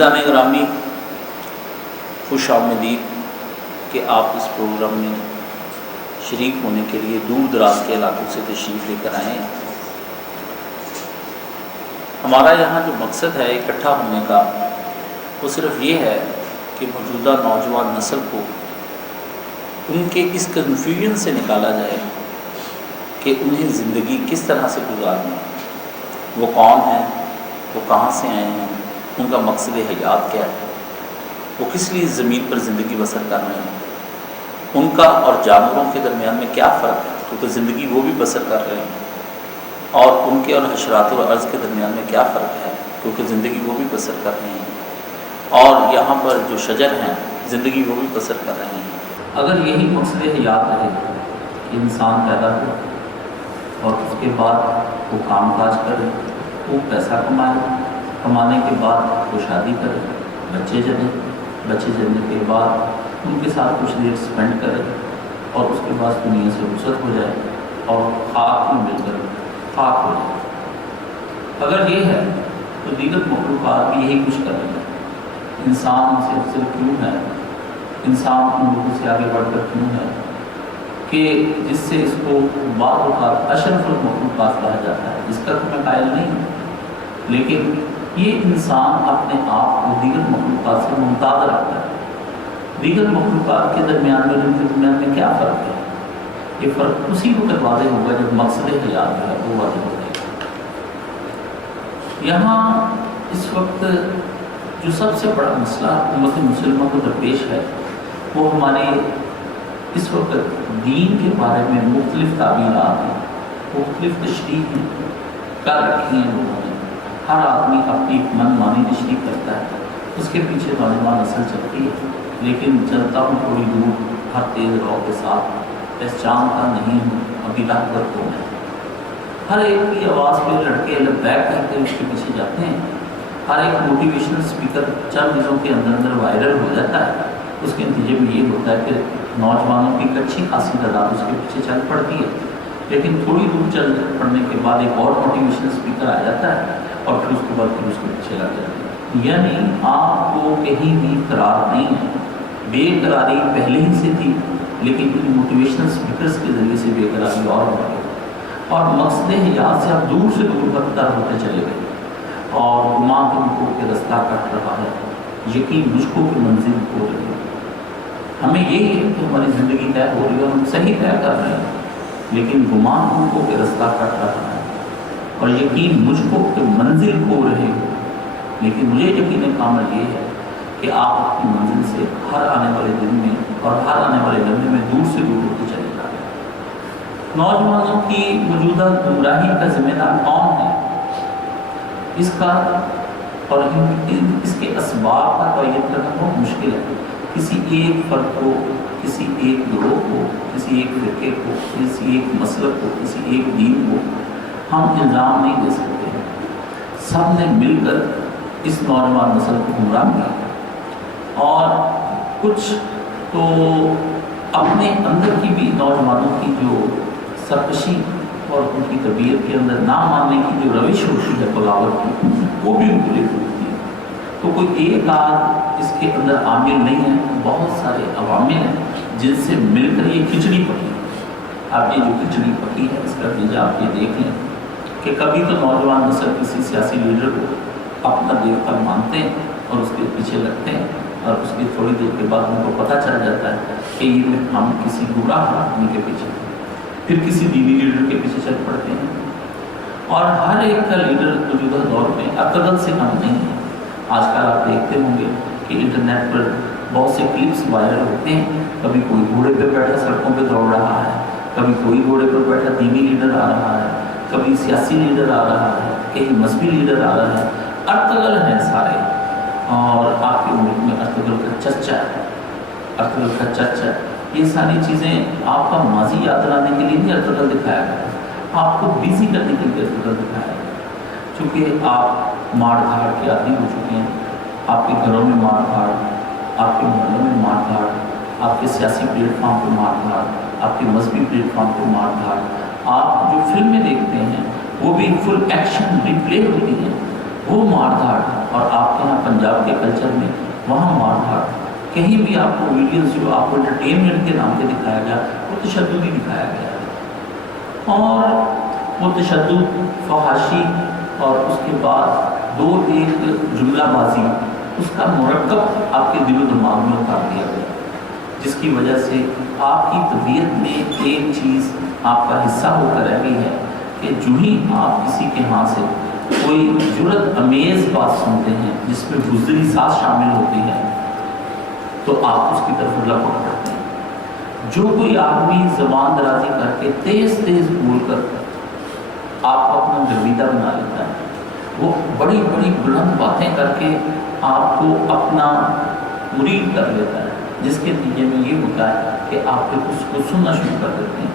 نظام گرامی خوش آمدید کہ آپ اس پروگرام میں شریک ہونے کے لیے دور دراز کے علاقوں سے تشریف لے کر آئے ہیں۔ ہمارا یہاں جو مقصد ہے اکٹھا ہونے کا وہ صرف یہ ہے کہ موجودہ نوجوان نسل کو ان کے اس کنفیوژن سے نکالا جائے کہ انہیں زندگی کس طرح سے گزارنا، وہ کون ہیں، وہ کہاں سے آئے ہیں، ان کا مقصد حیات کیا ہے، وہ کس لیے زمین پر زندگی بسر کر رہے ہیں، ان کا اور جانوروں کے درمیان میں کیا فرق ہے کیونکہ زندگی وہ بھی بسر کر رہے ہیں، اور ان کے اور حشرات و ارض کے درمیان میں کیا فرق ہے کیونکہ زندگی وہ بھی بسر کر رہے ہیں، اور یہاں پر جو شجر ہیں زندگی وہ بھی بسر کر رہے ہیں۔ اگر یہی مقصد حیات رہے کہ انسان پیدا ہو اور اس کے بعد وہ کام کاج کرے، وہ پیسہ کمائے، کمانے کے بعد وہ شادی کرے، بچے جننے کے بعد ان کے ساتھ کچھ دیر سپینڈ کرے اور اس کے بعد دنیا سے رخصت ہو جائے اور خاک میں مل کر خاک ہو جائے۔ اگر یہ ہے تو دیگر مخلوقات بھی یہی کچھ کر رہے ہیں۔ انسان سے افضل کیوں ہے، انسان ان لوگوں سے آگے بڑھ کر کیوں ہے کہ جس سے اس کو بعض اوقات اشرف المخلوقات کہا جاتا ہے، اس کا تو میں قائل نہیں ہوں، لیکن یہ انسان اپنے آپ کو دیگر مخلوقات سے ممتاز رکھتا ہے۔ دیگر مخلوقات کے درمیان میں ان کے درمیان میں کیا فرق ہے؟ یہ فرق اسی وقت واضح ہوگا جب مقصد حیات جو ہے وہ واضح ہو جائے گا۔ یہاں اس وقت جو سب سے بڑا مسئلہ امت مسلمہ کو درپیش ہے وہ ہمارے اس وقت دین کے بارے میں مختلف تعبیرات ہیں، مختلف تشریح کر رکھی ہیں لوگوں نے۔ ہر آدمی اپنی من مانی تشریح کرتا ہے، اس کے پیچھے نوجوان نسل چلتی ہے، لیکن چلتا ہوں تھوڑی دور ہر تیز رو کے ساتھ، پہچانتا نہیں ہوں ابھی راہ پر کون ہے۔ ہر ایک کی آواز پہ لڑکے لبیک کہہ کے اس کے پیچھے جاتے ہیں۔ ہر ایک موٹیویشنل اسپیکر چند دنوں کے اندر وائرل ہو جاتا ہے، اس کے نتیجے میں یہ ہوتا ہے کہ نوجوانوں کی اچھی خاصی تعداد اس کے پیچھے چل پڑتی ہے، لیکن تھوڑی دور چل پڑنے کے بعد ایک اور موٹیویشنل اسپیکر آ جاتا ہے اور پھر اس کے بعد پھر اس کے پیچھے لگ جاتے ہیں۔ یعنی آپ کو کہیں بھی قرار نہیں ہے، بے قراری پہلے ہی سے تھی، لیکن ان موٹیویشنل اسپیکرز کے ذریعے سے بے قراری اور ہو گئی، اور مقصد حیات سے آپ دور سے دور بدتر ہوتے چلے گئے، اور گمان تم کو کہ رستہ کٹ رہا ہے، یقین مجھ کو کہ منزل ہو رہی ہے۔ ہمیں یہی ہے کہ ہماری زندگی طے ہو رہی ہے اور ہم صحیح طے کر رہے ہیں، لیکن گمان تم کو کہ رستہ کٹ رہا ہے، اور یقین مجھ کو کہ منزل کھو رہے ہو۔ لیکن مجھے یقین کامل یہ ہے کہ آپ اپنی منزل سے ہر آنے والے دن میں اور ہر آنے والے لمحے میں دور سے دور ہوتے چلے جا رہے ہیں۔ نوجوانوں کی موجودہ گمراہی کا ذمہ دار کون ہے؟ اس کا اور اس کے اسباب کا تعین کرنا بہت مشکل ہے۔ کسی ایک فرد کو، کسی ایک گروہ کو، کسی ایک فرقے کو، کسی ایک مسلک کو، کسی ایک دین کو ہم الزام نہیں دے سکتے۔ سب نے مل کر اس نوجوان نسل کو گمراہ کیا، اور کچھ تو اپنے اندر کی بھی نوجوانوں کی جو سرکشی اور ان کی طبیعت کے اندر نہ ماننے کی جو روش ہوتی ہے بغاوت کی، وہ بھی ان کو لے ہوتی ہے۔ تو کوئی ایک آدھ اس کے اندر عامل نہیں ہے، بہت سارے عوامل ہیں جن سے مل کر یہ کھچڑی پکی۔ اب یہ جو کھچڑی پکی ہے اس کا نتیجہ آپ یہ دیکھ لیں کہ کبھی تو نوجوان نسل کسی سیاسی لیڈر کو اپنا دیوتا مانتے ہیں اور اس کے پیچھے لگتے ہیں، اور اس کی تھوڑی دیر کے بعد ان کو پتہ چل جاتا ہے کہ یہ ہم کسی گمراہ آدمی کے پیچھے، پھر کسی دینی لیڈر کے پیچھے چل پڑتے ہیں، اور ہر ایک کا لیڈر موجودہ دور میں عقل سے کم نہیں ہے۔ آج کل آپ دیکھتے ہوں گے کہ انٹرنیٹ پر بہت سے کلپس وائرل ہوتے ہیں، کبھی کوئی گھوڑے پہ بیٹھا سڑکوں پہ دوڑ رہا ہے، کبھی کوئی گھوڑے پر بیٹھا دینی لیڈر آ رہا ہے، کبھی سیاسی لیڈر آ رہا ہے، کہیں مذہبی لیڈر آ رہا ہے، ارطغرل ہیں سارے، اور آپ کے ملک میں ارطغرل کا چرچا ہے، ارطغرل کا چرچا۔ یہ ساری چیزیں آپ کا ماضی یاد دلانے کے لیے نہیں ارطغرل دکھایا گیا، آپ کو بیزی کرنے کے لیے ارطغرل دکھایا گیا، چونکہ آپ مار دھاڑ کے عادی ہو چکے ہیں۔ آپ کے گھروں میں مار دھاڑ، آپ کے محلوں میں مار دھاڑ، آپ کے سیاسی پلیٹ فارم پہ مار دھاڑ، آپ کے مذہبی پلیٹ فارم پہ مار دھاڑ، آپ جو فلمیں دیکھتے ہیں وہ بھی فل ایکشن ریپلے ہوتی ہیں، وہ مار دھاڑ، اور آپ کے یہاں پنجاب کے کلچر میں وہاں مار دھاڑ، کہیں بھی آپ کو ویڈیوز جو آپ کو انٹرٹینمنٹ کے نام پہ دکھایا گیا وہ تشدد ہی دکھایا گیا ہے، اور وہ تشدد، فحاشی، اور اس کے بعد دو ایک جملہ بازی، اس کا مرکب آپ کے دل و دماغ میں اتار دیا گیا، جس کی وجہ سے آپ کی طبیعت میں ایک چیز آپ کا حصہ ہو کر رہ گئی ہے کہ جو ہی آپ کسی کے ہاں سے کوئی جرت امیز بات سنتے ہیں جس میں بزدلی ساز شامل ہوتی ہے تو آپ اس کی طرف لپک پڑتے ہیں۔ جو کوئی آدمی زبان درازی کر کے تیز تیز بول کر آپ کو اپنا گرویدہ بنا لیتا ہے، وہ بڑی بڑی بلند باتیں کر کے آپ کو اپنا مرید کر لیتا ہے، جس کے نتیجے میں یہ ہوتا ہے کہ آپ اس کو سننا شروع کر دیتے ہیں،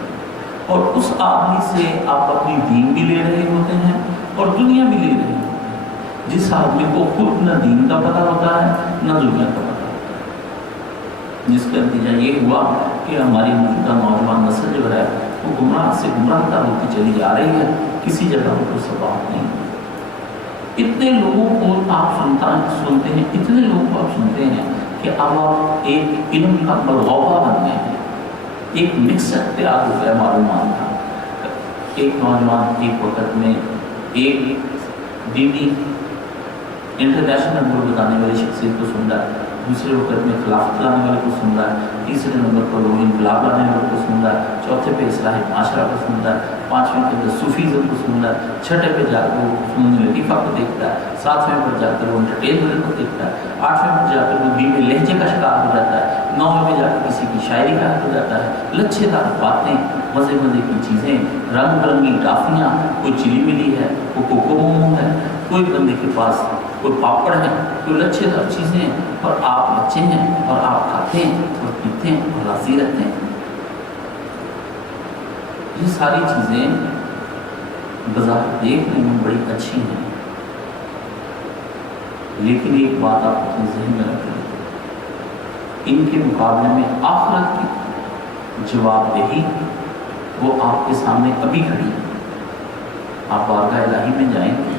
اور اس آدمی سے آپ اپنی دین بھی لے رہے ہوتے ہیں اور دنیا بھی لے رہے ہوتے ہیں، جس آدمی کو خود نہ دین کا پتہ ہوتا ہے نہ دنیا کا پتہ ہوتا ہے، جس کا نتیجہ یہ ہوا کہ ہماری موجودہ نوجوان نسل جو ہے وہ گمراہ سے گمراہ تر ہوتی چلی جا رہی ہے، کسی جگہ پر ثبات نہیں۔ اتنے لوگوں کو آپ سنتے ہیں، اتنے لوگوں کو آپ سنتے ہیں کہ اب آپ ایک علم کا مرغوبہ بن گئے ہیں، ایک مکس اختیار ہو گیا معلومات کا۔ ایک نوجوان ایک وقت میں ایک دینی انٹرنیشنل نمبر بتانے والی شخصیت کو سن رہا ہے، دوسرے وقت میں خلافت لانے والے کو سن رہا ہے، تیسرے نمبر پر وہ انقلاب لانے والے کو سن رہا ہے، چوتھے پہ اصلاح معاشرہ کو سن رہا ہے، پانچویں کے اندر صوفیزم کو سن رہا ہے، چھٹے پہ جا کر وہ فنون لطیفہ کو دیکھتا ہے، ساتویں پر جا کر وہ انٹرٹینمنٹ کو دیکھتا ہے، آٹھویں پر جا کر وہ دھیمے لہجے کا شکار ہو جاتا ہے، نویں پہ جا کر کسی کی شاعری کا ہو جاتا ہے، لچھے دار باتیں، مزے مزے کی چیزیں، رنگ برنگی ٹافیاں، کوئی چلی ملی ہے، کوئی کوکو مومو ہے، کوئی بندے کے پاس کوئی پاپڑ ہے، کوئی لچھے دار چیزیں ہیں، اور آپ بچے ہیں اور آپ کھاتے ہیں اور پیتے ہیں اور راضی رہتے ہیں۔ یہ ساری چیزیں بظاہر دیکھنے میں بڑی اچھی ہیں، لیکن ایک بات آپ اپنے ذہن میں رکھ لیں، ان کے مقابلے میں آخرت کی جواب دہی وہ آپ کے سامنے ابھی کھڑی ہے۔ آپ بارگاہ الہی میں جائیں گے،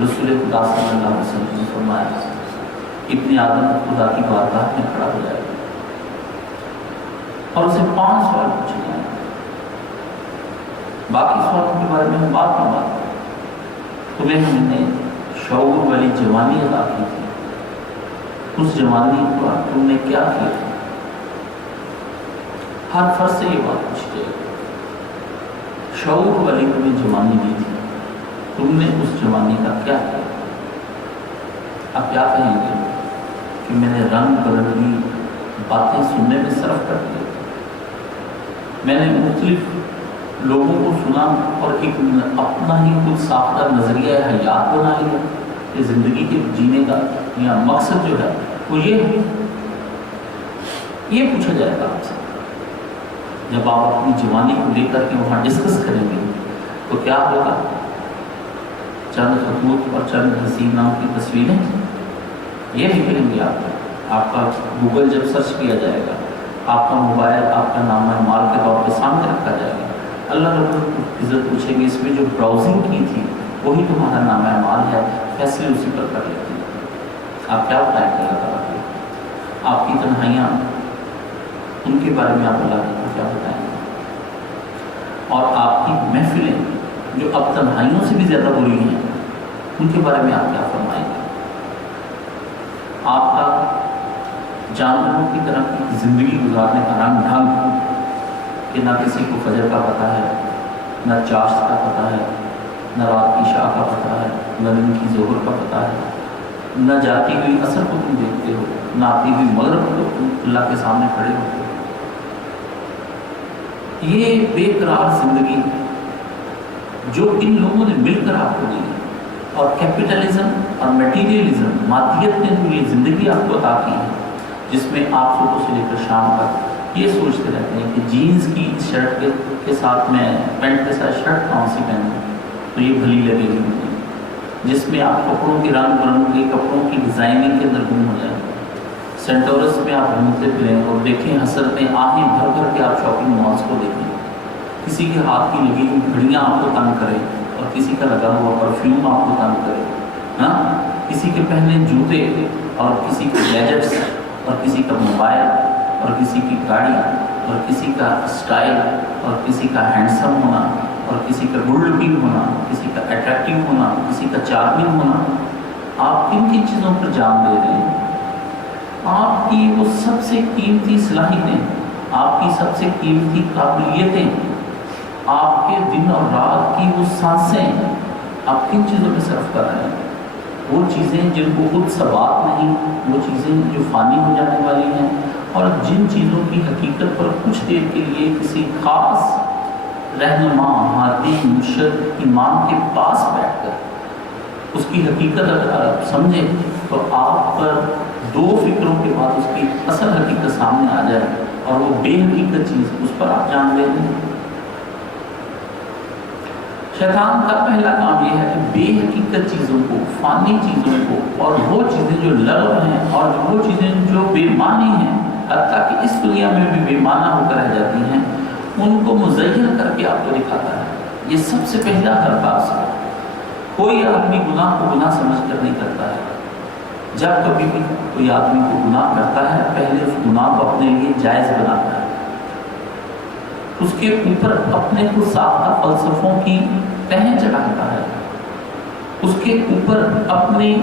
رسول خدا صلی اللہ علیہ وسلم نے فرمایا ابن آدم خدا کی بارگاہ میں کھڑا ہو جائے گا اور اسے 5 سوال پوچھے جائیں گے۔ باقی سوالوں کے بارے میں ہم بات میں بات کریں۔ تمہیں ہم نے شعور والی جوانی عطا کی تھی، اس جوانی پر تم نے کیا کیا؟ ہر فرد سے یہ بات پوچھی جائے گی۔ شعور والی تمہیں جوانی دی تھی، تم نے اس جوانی کا کیا کیا؟ آپ کیا کہیں گے کہ میں نے رنگ برنگی باتیں سننے میں صرف کر دیا، میں نے مختلف لوگوں کو سنا اور ایک اپنا ہی خود ساختہ نظریہ حیات بنا لیا کہ زندگی کے جینے کا یا مقصد جو ہے وہ یہ ہے۔ یہ پوچھا جائے گا آپ سے جب آپ اپنی جوانی کو لے کر کے وہاں ڈسکس کریں گے تو کیا ہوگا؟ چند خطوط اور چند حسین نام کی تصویریں یہ نکلیں گی آپ کا گوگل جب سرچ کیا جائے گا، آپ کا موبائل آپ کا نام مال کے طور پہ سامنے رکھا جائے گا، اللہ رب العزت پوچھیں گے اس میں جو براؤزنگ کی تھی وہی تمہارا نام مال ہے، فیصلے اسی پر کر لیتے ہیں۔ آپ کیا بتائیں گے اللہ تعالیٰ کو؟ آپ کی تنہائیاں ان کے بارے میں آپ اللہ کو کیا بتائیں گے؟ اور آپ کی محفلیں جو اب تنہائیوں سے بھی زیادہ بری ہیں ان کے بارے میں آپ کیا فرمائیں گے؟ آپ کا جانوروں کی طرح کی زندگی گزارنے کا رنگ ڈھنگ کہ نہ کسی کو فجر کا پتہ ہے، نہ چاشت کا پتہ ہے، نہ رات کی شاہ کا پتہ ہے، نہ دن کی ظہر کا پتہ ہے، نہ جاتی ہوئی عصر کو تم دیکھتے ہو، نہ آتی ہوئی مغرب کو تم اللہ کے سامنے کھڑے ہوتے ہو۔ یہ بے قرار زندگی جو ان لوگوں نے مل کر آپ کو دی اور کیپٹلزم اور میٹیریلزم مادیت نے جو یہ زندگی آپ کو عطا کی ہے، جس میں آپ صبح سے لے کر شام تک یہ سوچتے رہتے ہیں کہ جینز کی شرٹ کے ساتھ میں پینٹ کے ساتھ شرٹ کون سی پہنوں تو یہ بھلی لگے گی مجھے، جس میں آپ کپڑوں کی رنگ برنگ کے کپڑوں کی ڈیزائننگ کے اندر گم ہو جائیں، سینٹورس میں آپ گھومتے پھریں اور دیکھیں حسرتیں آہیں بھر بھر کے آپ شاپنگ مالس کو دیکھیں، کسی کے ہاتھ کی لگی ہوئی گھڑیاں آپ کو تنگ کریں اور کسی کا لگا ہوا پرفیوم آپ کو تنگ کرے، ہاں کسی کے پہنے جوتے اور کسی کے گیجٹس اور کسی کا موبائل اور کسی کی گاڑی اور کسی کا اسٹائل اور کسی کا ہینڈسم ہونا اور کسی کا گڈ لکنگ ہونا، کسی کا اٹریکٹیو ہونا، کسی کا چارمنگ ہونا، آپ کن کن چیزوں پر جان دے رہے ہیں؟ آپ کی وہ سب سے قیمتی صلاحیتیں، آپ کی سب سے قیمتی قابلیتیں، آپ کے دن اور رات کی وہ سانسیں آپ کن چیزوں میں صرف کر رہے ہیں؟ وہ چیزیں جن کو خود ثبات نہیں، وہ چیزیں جو فانی ہو جانے والی ہیں، اور جن چیزوں کی حقیقت پر کچھ دیر کے لیے کسی خاص رہنما، ہادی، مرشد، امام کے پاس بیٹھ کر اس کی حقیقت اگر آپ سمجھیں تو آپ پر دو فکروں کے بعد اس کی اصل حقیقت سامنے آ جائے، اور وہ بے حقیقت چیز اس پر آپ جان لے لیں۔ شیطان کا پہلا کام یہ ہے کہ بے حقیقت چیزوں کو، فانی چیزوں کو، اور وہ چیزیں جو لغو ہیں اور وہ چیزیں جو بے معنی ہیں، حتیٰ کہ اس دنیا میں بھی بے معنی ہو کر رہ جاتی ہیں، ان کو مزین کر کے آپ کو دکھاتا ہے۔ یہ سب سے پہلا درخواست ہے۔ کوئی آدمی گناہ کو گناہ سمجھ کر نہیں کرتا ہے۔ جب کبھی بھی کوئی آدمی کو گناہ کرتا ہے، پہلے اس گناہ کو اپنے لیے جائز بناتا ہے، اس کے اوپر اپنے کو ساختہ فلسفوں کی تہ چڑھاتا ہے، اس کے اوپر اپنے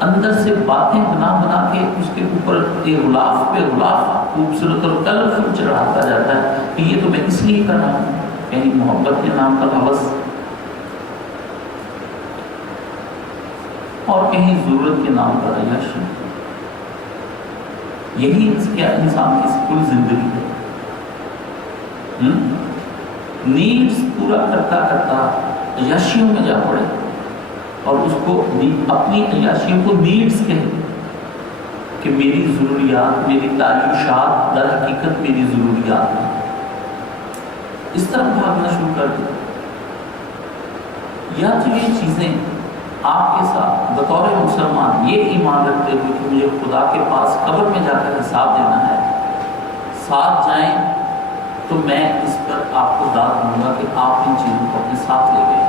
اندر سے باتیں بنا بنا کے اس کے اوپر ایک غلاف پہ غلاف خوبصورت اور کلرفل چڑھاتا جاتا ہے کہ یہ تو میں اس لیے کر رہا ہوں، یعنی محبت کے نام پر ہوس، اور کہیں ضرورت کے نام پر عیاشی۔ یہی کیا انسان کی کل زندگی ہے۔ نیڈز پورا کرتا کرتا عیاشیوں میں جا پڑے، اور اس کو اپنی عیاشیوں کو نیڈز کہے کہ میری ضروریات، میری تعیشات در حقیقت میری ضروریات ہیں، اس طرح بھاگنا شروع کر دے۔ یا تو یہ چیزیں آپ کے ساتھ بطور مسلمان یہ ایمان رکھتے ہوئے کہ مجھے خدا کے پاس قبر میں جا کر حساب دینا ہے، ساتھ جائیں تو میں اس پر آپ کو داد دوں گا کہ آپ ان چیزوں کو اپنے ساتھ لے گئے،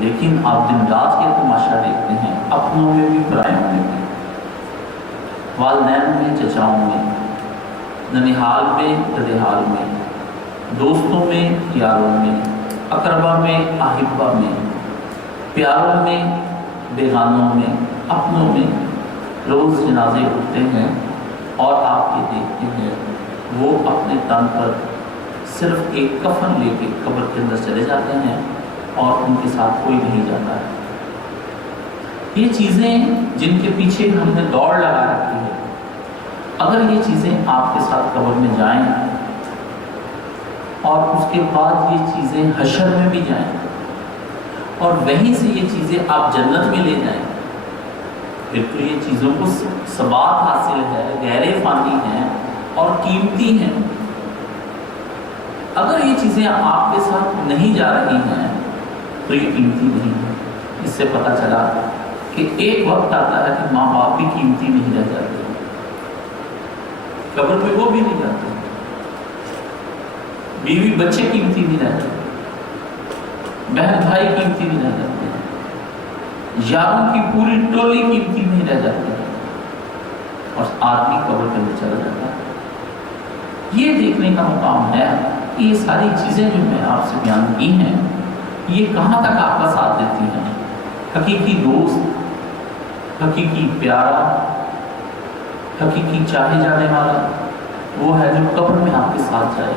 لیکن آپ دن رات یہ تماشا دیکھتے ہیں، اپنوں میں بھی پرائیوں میں بھی، والدین میں، چچاؤں میں، ننیحال میں، ددیحال میں، دوستوں میں، یاروں میں، اقربا میں، احبا میں، پیاروں میں، بیگانوں میں، اپنوں میں، روز جنازے اٹھتے ہیں اور آپ یہ دیکھتے ہیں وہ اپنے تن پر صرف ایک کفن لے کے قبر کے اندر چلے جاتے ہیں اور ان کے ساتھ کوئی نہیں جاتا ہے۔ یہ چیزیں جن کے پیچھے ہم نے دوڑ لگا رکھی ہے، اگر یہ چیزیں آپ کے ساتھ قبر میں جائیں اور اس کے بعد یہ چیزیں حشر میں بھی جائیں اور وہیں سے یہ چیزیں آپ جنت میں لے جائیں، پھر تو یہ چیزوں کو ثبات حاصل ہے، غیر فانی ہیں اور قیمتی ہیں۔ اگر یہ چیزیں آپ کے ساتھ نہیں جا رہی ہیں تو یہ قیمتی نہیں ہے۔ اس سے پتہ چلا کہ ایک وقت آتا ہے کہ ماں باپ بھی قیمتی نہیں رہ جاتے، قبر میں وہ بھی نہیں جاتے، بیوی بچے قیمتی نہیں رہ جاتے، بہن بھائی قیمتی نہیں رہ جاتے، یاروں کی پوری ٹولی قیمتی نہیں رہ جاتی، اور آدمی قبر کے اندر چلا جاتا ہے۔ یہ دیکھنے کا مقام ہے کہ یہ ساری چیزیں جو میں آپ سے بیان کی ہیں یہ کہاں تک آپ کا ساتھ دیتی ہیں۔ حقیقی دوست، حقیقی پیارا، حقیقی چاہے جانے والا وہ ہے جو قبر میں آپ کے ساتھ جائے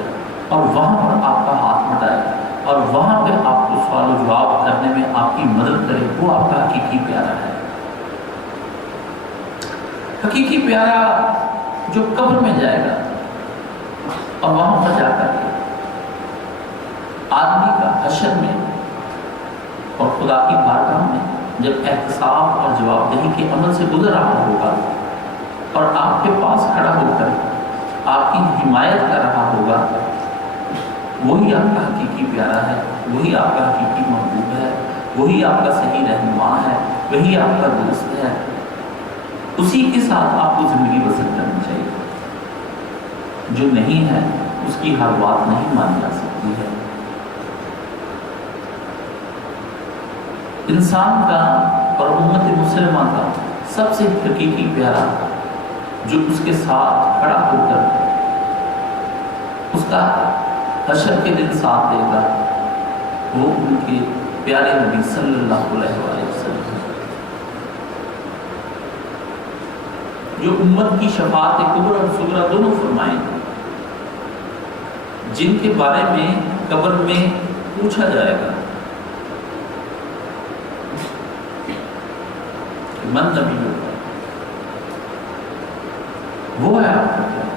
اور وہاں پر آپ کا ہاتھ بٹائے اور وہاں پہ آپ کو سوال و جواب کرنے میں آپ کی مدد کرے، وہ آپ کا حقیقی پیارا ہے۔ حقیقی پیارا جو قبر میں جائے گا اور وہاں پر جا کر کے آدمی کا حشر میں اور خدا کی بارگاہ میں جب احتساب اور جواب دہی کے عمل سے گزر رہا ہوگا اور آپ کے پاس کھڑا ہو کر آپ کی حمایت کر رہا ہوگا، وہی آپ کا حقیقی پیارا ہے، وہی آپ کا حقیقی محبوب ہے، وہی آپ کا صحیح رہنما ہے، وہی آپ کا دوست ہے، اسی کے ساتھ آپ کو زندگی بسر کرنی چاہیے۔ جو نہیں ہے اس کی ہر بات نہیں مانی جا سکتی ہے۔ انسان کا اور مسلمہ کا سب سے حقیقی پیارا جو اس کے ساتھ کھڑا ہو کر اس کا حشر کے دن ساتھ دے گا، وہ ان کے پیارے نبی صلی اللہ علیہ وآلہ وسلم، جو امت کی شفاعت کبریٰ اور صغریٰ دونوں فرمائیں، جن کے بارے میں قبر میں پوچھا جائے گا کہ من نبی ہوگا، وہ ہے آپ کا پیارا۔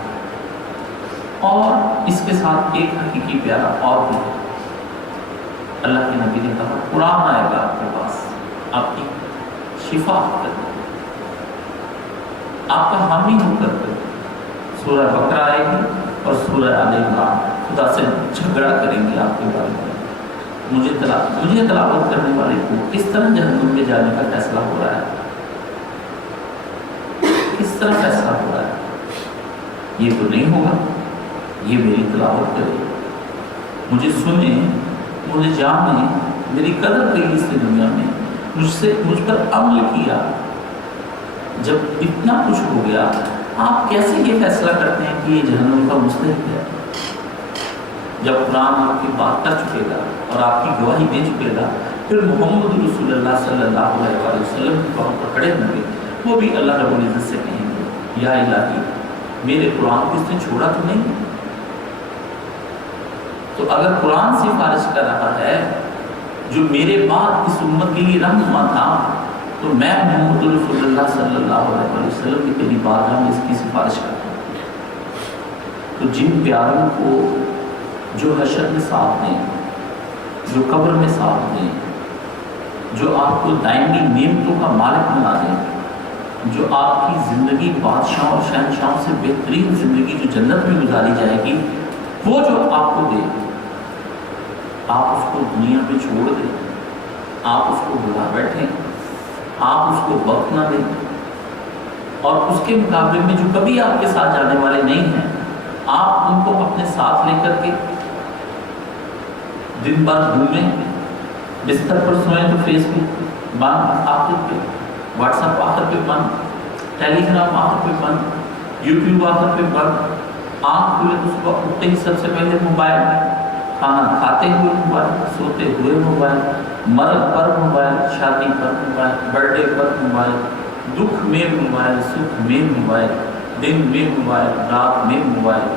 اور اس کے ساتھ ایک حقیقی پیارا اور بھی ہے، اللہ کے نبی نے کہا قرآن آئے گا آپ کے پاس، آپ کی شفا کر دے، آپ کا حامی ہو کر دے۔ سورہ بقرہ آئے گی اور سورہ آل عمران خدا سے جھگڑا کریں گے آپ کے بارے میں، مجھے تلاوت کرنے والے کو کس طرح جہنم میں جانے کا فیصلہ ہو رہا ہے، کس طرح فیصلہ ہو رہا ہے، یہ تو نہیں ہوگا، یہ میری تلاوت کرے، مجھے سنے، مجھے جانے، میری قدر کی اس دنیا میں، مجھ پر عمل کیا۔ جب اتنا کچھ ہو گیا، آپ کیسے یہ فیصلہ کرتے ہیں کہ یہ جہنم کا مستحق ہے؟ جب قرآن آپ کی بات کر چکے گا اور آپ کی گواہی دے چکے گا، پھر محمد رسول اللہ صلی اللہ علیہ وآلہ وسلم کی وہاں پر کھڑے ہوں گے، وہ بھی اللہ رب العزت سے کہیں گے یا الہی میرے قرآن کو اس نے چھوڑا تو نہیں؟ تو اگر قرآن سفارش کر رہا ہے جو میرے بعد اس امت کے لیے رہنما تھا، تو میں محمد رسول اللہ صلی اللہ علیہ وسلم کی تیری بارگاہ میں اس کی سفارش کرتا ہوں۔ تو جن پیاروں کو جو حشر میں ساتھ دیں، جو قبر میں ساتھ دیں، جو آپ کو دائمی نعمتوں کا مالک بنا دیں، جو آپ کی زندگی بادشاہوں اور شہنشاہوں سے بہترین زندگی جو جنت میں گزاری جائے گی، وہ جو آپ کو دے، آپ اس کو دنیا میں چھوڑ دیں، آپ اس کو بلا بیٹھیں، آپ اس کو وقت نہ دیں، اور اس کے مقابلے میں جو کبھی آپ کے ساتھ جانے والے نہیں ہیں، آپ ان کو اپنے ساتھ لے کر کے دن بھر گھومیں، بستر پر سوئیں تو فیس بک بند آخر پہ، واٹس ایپ آخر پہ بند، ٹیلی گرام آخر پہ بند، یوٹیوب آخر پہ بند، آنکھ کھلے تو صبح اٹھتے ہی سب سے پہلے موبائل، کھانا کھاتے ہوئے موبائل، سوتے ہوئے موبائل، مرگ پر موبائل، شادی پر موبائل، برتھ ڈے پر موبائل، دکھ میں موبائل، سکھ میں موبائل، دن میں موبائل، رات میں موبائل،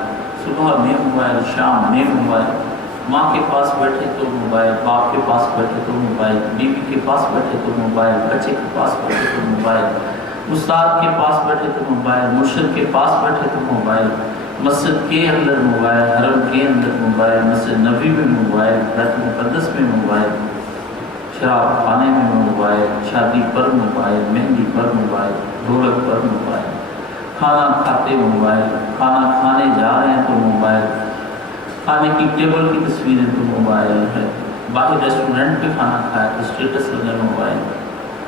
صبح میں موبائل، شام میں موبائل، ماں کے پاس بیٹھے تو موبائل، باپ کے پاس بیٹھے تو موبائل، بیوی کے پاس بیٹھے تو موبائل، بچے کے پاس بیٹھے تو موبائل، استاد کے پاس بیٹھے تو موبائل، مرشد کے پاس بیٹھے تو موبائل، مسجد کے اندر موبائل، حرم کے اندر موبائل، مسجد نبی میں موبائل، بیت المقدس میں موبائل، شراب خانے میں موبائل، شادی پر موبائل، مہندی پر موبائل، ڈھولک پر موبائل، کھانا کھاتے موبائل، کھانا کھانے جا رہے ہیں تو موبائل، کھانے کی ٹیبل کی تصویریں تو موبائل ہے، باہر ریسٹورنٹ پہ کھانا کھایا تو اسٹیٹس لگا موبائل،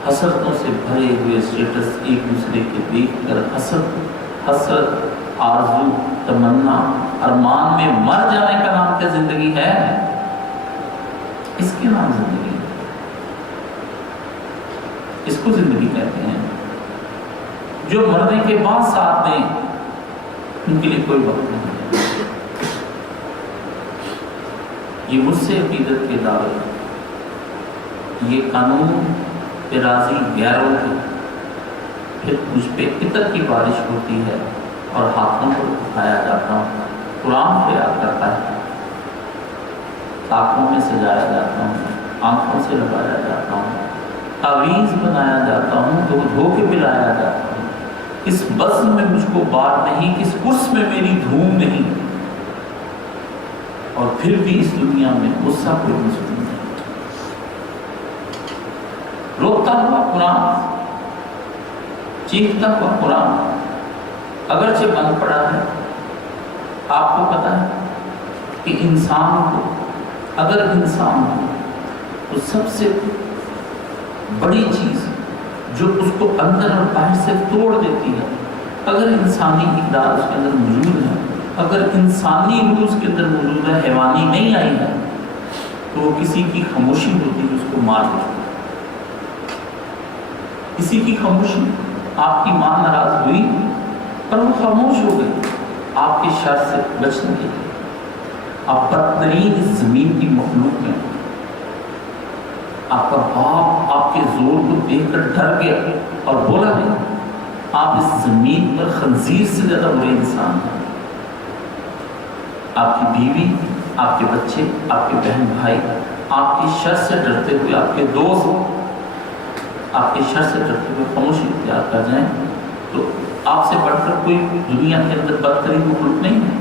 حسرتوں سے بھرے ہوئے اسٹیٹس ایک دوسرے کے دیکھ کر حسرت، آرزو، تمنا، ارمان میں مر جانے کا نام کیا زندگی ہے؟ اس کے نام زندگی ہے، اس کو زندگی کہتے ہیں۔ جو مرنے کے بعد ساتھ دیں ان کے لیے کوئی وقت نہیں ہے۔ یہ مجھ سے عقیدت کے دعوے، یہ قانون پہ راضی غیروں کی، پھر مجھ پہ عطر کی بارش ہوتی ہے اور ہاتھوں کو اٹھایا جاتا ہوں، قرآن پہ یاد کرتا ہے، آنکھوں میں سجایا جاتا ہوں، آنکھوں سے لگایا جاتا ہوں، تعویذ بنایا جاتا ہوں تو دھو کے پلایا جاتا ہوں، اس بزم میں مجھ کو بار نہیں، اس قرص میں میری دھوم نہیں، اور پھر بھی اس دنیا میں غصہ کوئی مسلم نہیں۔ روتا ہوا قرآن، چیختا ہوا قرآن، اگرچہ بند پڑا ہے۔ آپ کو پتا ہے کہ انسان کو، اگر انسان کو تو سب سے بڑی چیز جو اس کو اندر اور باہر سے توڑ دیتی ہے، اگر انسانی اقدار اس کے اندر موجود ہے، اگر انسانی روح اس کے اندر موجود ہے، حیوانی نہیں آئی ہے، تو وہ کسی کی خاموشی ہوتی ہے اس کو مار دیتی ہے۔ کسی کی خاموشی، آپ کی ماں ناراض ہوئی پر وہ خاموش ہو گئی آپ کے شر سے بچنے کے لیے۔ آپ بدترین اس زمین کی مخلوق میں، آپ کا باپ آپ کے زور کو دیکھ کر ڈر گیا اور بولا نہیں، آپ اس زمین پر خنزیر سے زیادہ برے انسان ہیں۔ آپ کی بیوی، آپ کے بچے، آپ کے بہن بھائی آپ کی شر سے ڈرتے ہوئے، آپ کے دوست آپ کے شر سے ڈرتے ہوئے خاموشی اختیار کر جائیں تو آپ سے بڑھ کر کوئی دنیا کے اندر بدترین مخلوق نہیں ہے۔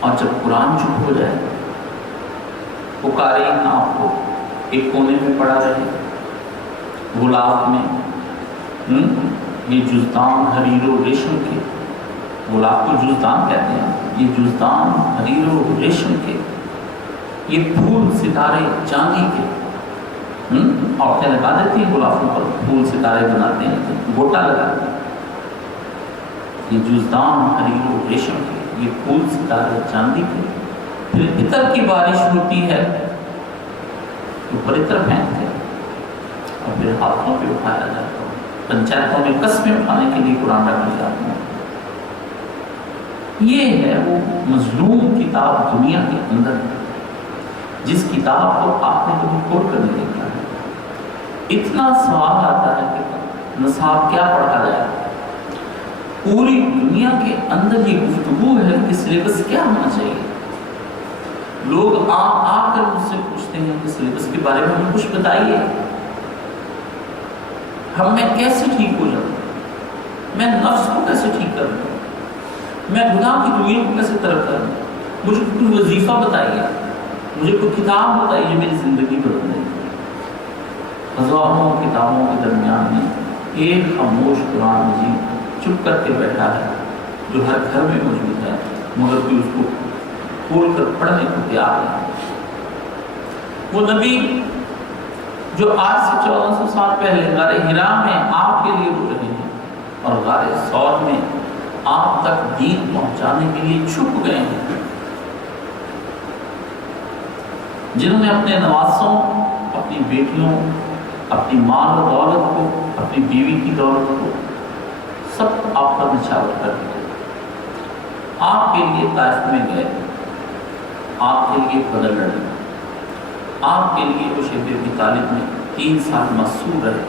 اور جب قرآن چپ ہو جائے، پکارین آپ کو ایک کونے میں پڑا رہے، غلاف میں یہ جزدان حریر و ریشم کے، غلاف کو جزدان کہتے ہیں، یہ جزدان حریر و ریشم کے، یہ پھول ستارے چاندی کے، عورتیں لگا دیتی ہیں غلافوں پر، پھول ستارے بناتے ہیں، گوٹا لگاتے ہیں، یہ جزدان حریر و ریشم کے، یہ پھول ستارے چاندی کے۔ پھر عطر کی بارش ہوتی ہے تو پر عطر پھینکتے ہیں اور پھر ہاتھوں پہ اٹھایا جاتا ہے، پنچایتوں میں قسمیں اٹھانے کے لیے قرآن رکھ جاتے ہیں۔ یہ ہے وہ مظلوم کتاب دنیا کے اندر، جس کتاب کو آپ نے کبھی کھول کر نہیں دیکھا ہے۔ اتنا سوال آتا ہے کہ نصاب کیا پڑھا جائے، پوری دنیا کے اندر یہ گفتگو ہے کہ سلیبس کیا ہونا چاہیے۔ لوگ آ کر مجھ سے پوچھتے ہیں کہ سلیبس کے بارے میں ہمیں کچھ بتائیے، میں کیسے ٹھیک ہو جاؤں، میں نفس کو کیسے ٹھیک کروں، میں گناہ کی دوئیوں کو کیسے ترک کروں، مجھے کوئی وظیفہ بتائیے، مجھے کوئی کتاب بتائیے جو میری زندگی بدل دے۔ ہزاروں کتابوں کے درمیان میں ایک خاموش قرآن مجید چپ کر کے بیٹھا ہے، جو ہر گھر میں موجود ہے، مگر کوئی اس کو کھول کر پڑھنے کو تیار نہیں۔ وہ نبی جو آج سے 1400 سال پہلے غار حرا میں آپ کے لیے رو رہے ہیں اور غار ثور میں آپ تک دین پہنچانے کے لیے چھپ گئے ہیں، جنہوں نے اپنے نواسوں، اپنی بیٹیوں، اپنی مال و دولت کو، اپنی بیوی کی دولت کو سب آپ پر نچھاور کر دیا۔ آپ کے لیے طائف میں گئے، آپ کے لیے بدر لڑے، آپ کے لیے وہ شیب ابی طالب میں 3 سال محصور رہے،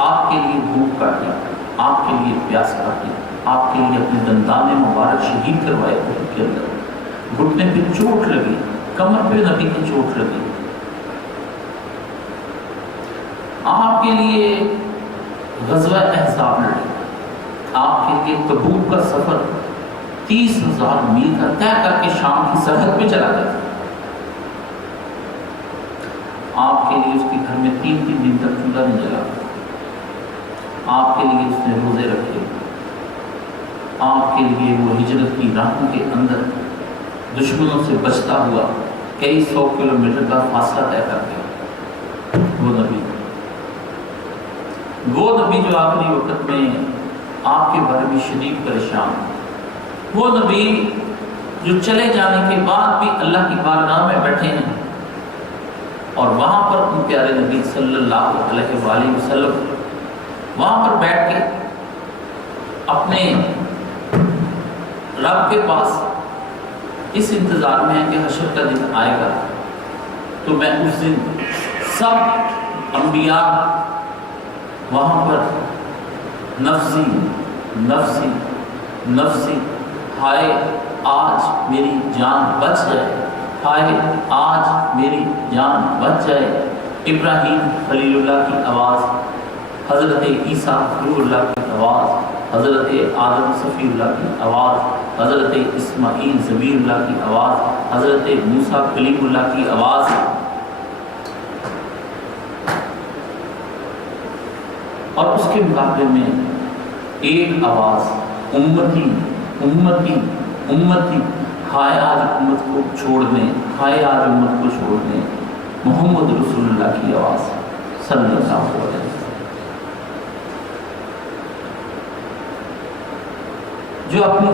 آپ کے لیے بھوک کاٹی، آپ کے لیے پیاس کاٹی، آپ کے لیے اپنے دندان مبارک شہید کروائے کے اندر، گھٹنے پہ چوٹ لگی، کمر پہ نبی کی چوٹ لگی، آپ کے لیے غزوہ احزاب لڑے، آپ کے لیے تبوک کا سفر 30,000 میل کا طے کر کے شام کی سرحد پہ چلا گیا، آپ کے لیے اس کے گھر میں 3 دن تک چولہا نہیں جلا، آپ کے لیے اس نے روزے رکھے، آپ کے لیے وہ ہجرت کی راہوں کے اندر دشمنوں سے بچتا ہوا کئی 100 کلومیٹر کا فاصلہ طے کر گیا۔ وہ نبی جو آخری وقت میں آپ کے بارے میں شدید پریشان، وہ نبی جو چلے جانے کے بعد بھی اللہ کی بارگاہ میں بیٹھے ہیں اور وہاں پر ان پیارے نبی صلی اللہ علیہ وآلہ وسلم وہاں پر بیٹھ کے اپنے رب کے پاس اس انتظار میں ہے کہ حشر کا دن آئے گا تو میں اس دن سب انبیاء وہاں پر نفسی نفسی نفسی، ہائے آج میری جان بچ جائے، ہائے آج میری جان بچ جائے۔ ابراہیم خلیل اللہ کی آواز، حضرت عیسیٰ روح اللہ کی آواز، حضرت آدم صفی اللہ کی آواز، حضرت اسماعیل ضمیر اللہ کی آواز، حضرت موسیٰ کلیم اللہ کی آواز، اور اس کے مقابلے میں ایک آواز، امتی امتی امتی، ہائے آج امت کو چھوڑ دیں، ہائے آج امت کو چھوڑ دیں، محمد رسول اللہ کی آواز صلی اللہ علیہ وسلم، جو اپنی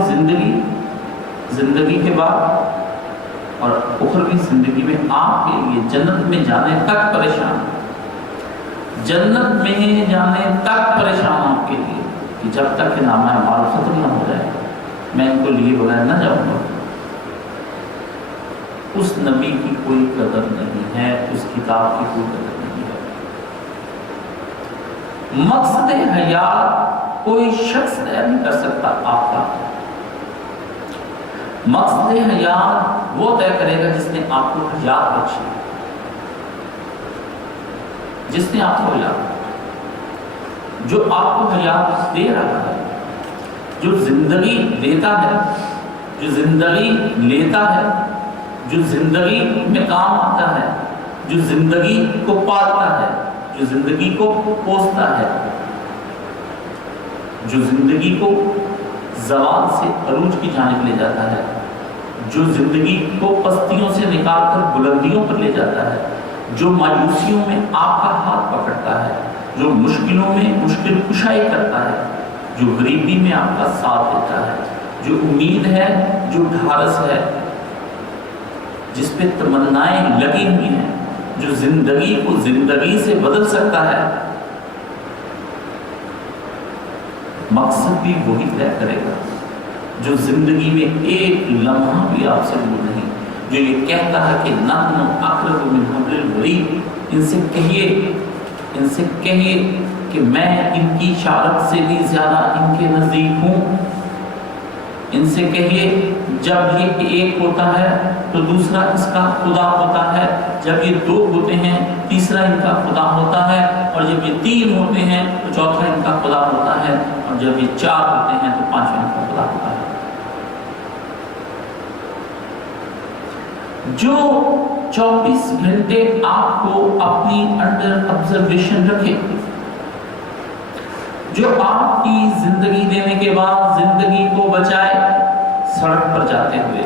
زندگی کے بعد اور اخروی زندگی میں آپ کے لیے جنت میں جانے تک پریشان، جنت میں جانے تک پریشان آپ کے لیے کہ جب تک کہ نامہ اعمال ختم نہ ہو جائے میں ان کو لیے بغیر نہ جاؤں گا۔ اس نبی کی کوئی قدر نہیں ہے، اس کتاب کی کوئی قدر نہیں ہے۔ مقصد حیات کوئی شخص طے نہیں کر سکتا آپ کا۔ مقصد حیات وہ طے کرے گا جس نے آپ کو حیات بخشی، جس نے آپ کو حیات، جو آپ کو حیات دے رہا ہے، جو زندگی دیتا ہے، جو زندگی لیتا ہے، جو زندگی میں کام آتا ہے، جو زندگی کو پالتا ہے، جو زندگی کو پوستا ہے، جو زندگی کو زوال سے عروج کی جانب لے جاتا ہے، جو زندگی کو پستیوں سے نکال کر بلندیوں پر لے جاتا ہے، جو مایوسیوں میں آپ کا ہاتھ پکڑتا ہے، جو مشکلوں میں مشکل کشائی کرتا ہے، جو غریبی میں آپ کا ساتھ دیتا ہے، جو امید ہے، جو ڈھارس ہے، جس پہ تمنائیں لگی ہوئی ہیں، جو زندگی کو زندگی سے بدل سکتا ہے، مقصد بھی وہی طے کرے گا، جو زندگی میں ایک لمحہ بھی آپ سے دور نہیں، جو یہ کہتا ہے کہ نحن اقرب من حبل الورید، ان سے کہیے کہ میں ان کی شارت سے بھی زیادہ ان کے نزدیک ہوں۔ ان سے کہیے جب یہ ایک ہوتا ہے تو دوسرا اس کا خدا ہوتا ہے، جب یہ دو ہوتے ہیں تیسرا ان کا خدا ہوتا ہے، اور جب یہ تین ہوتے ہیں تو چوتھا ان کا خدا ہوتا ہے، اور جب یہ چار ہوتے ہیں تو پانچواں ان کا خدا ہوتا ہے۔ جو 24 گھنٹے آپ کو اپنی انڈر آبزرویشن رکھے، جو آپ کی زندگی دینے کے بعد زندگی کو بچائے، سڑک پر جاتے ہوئے،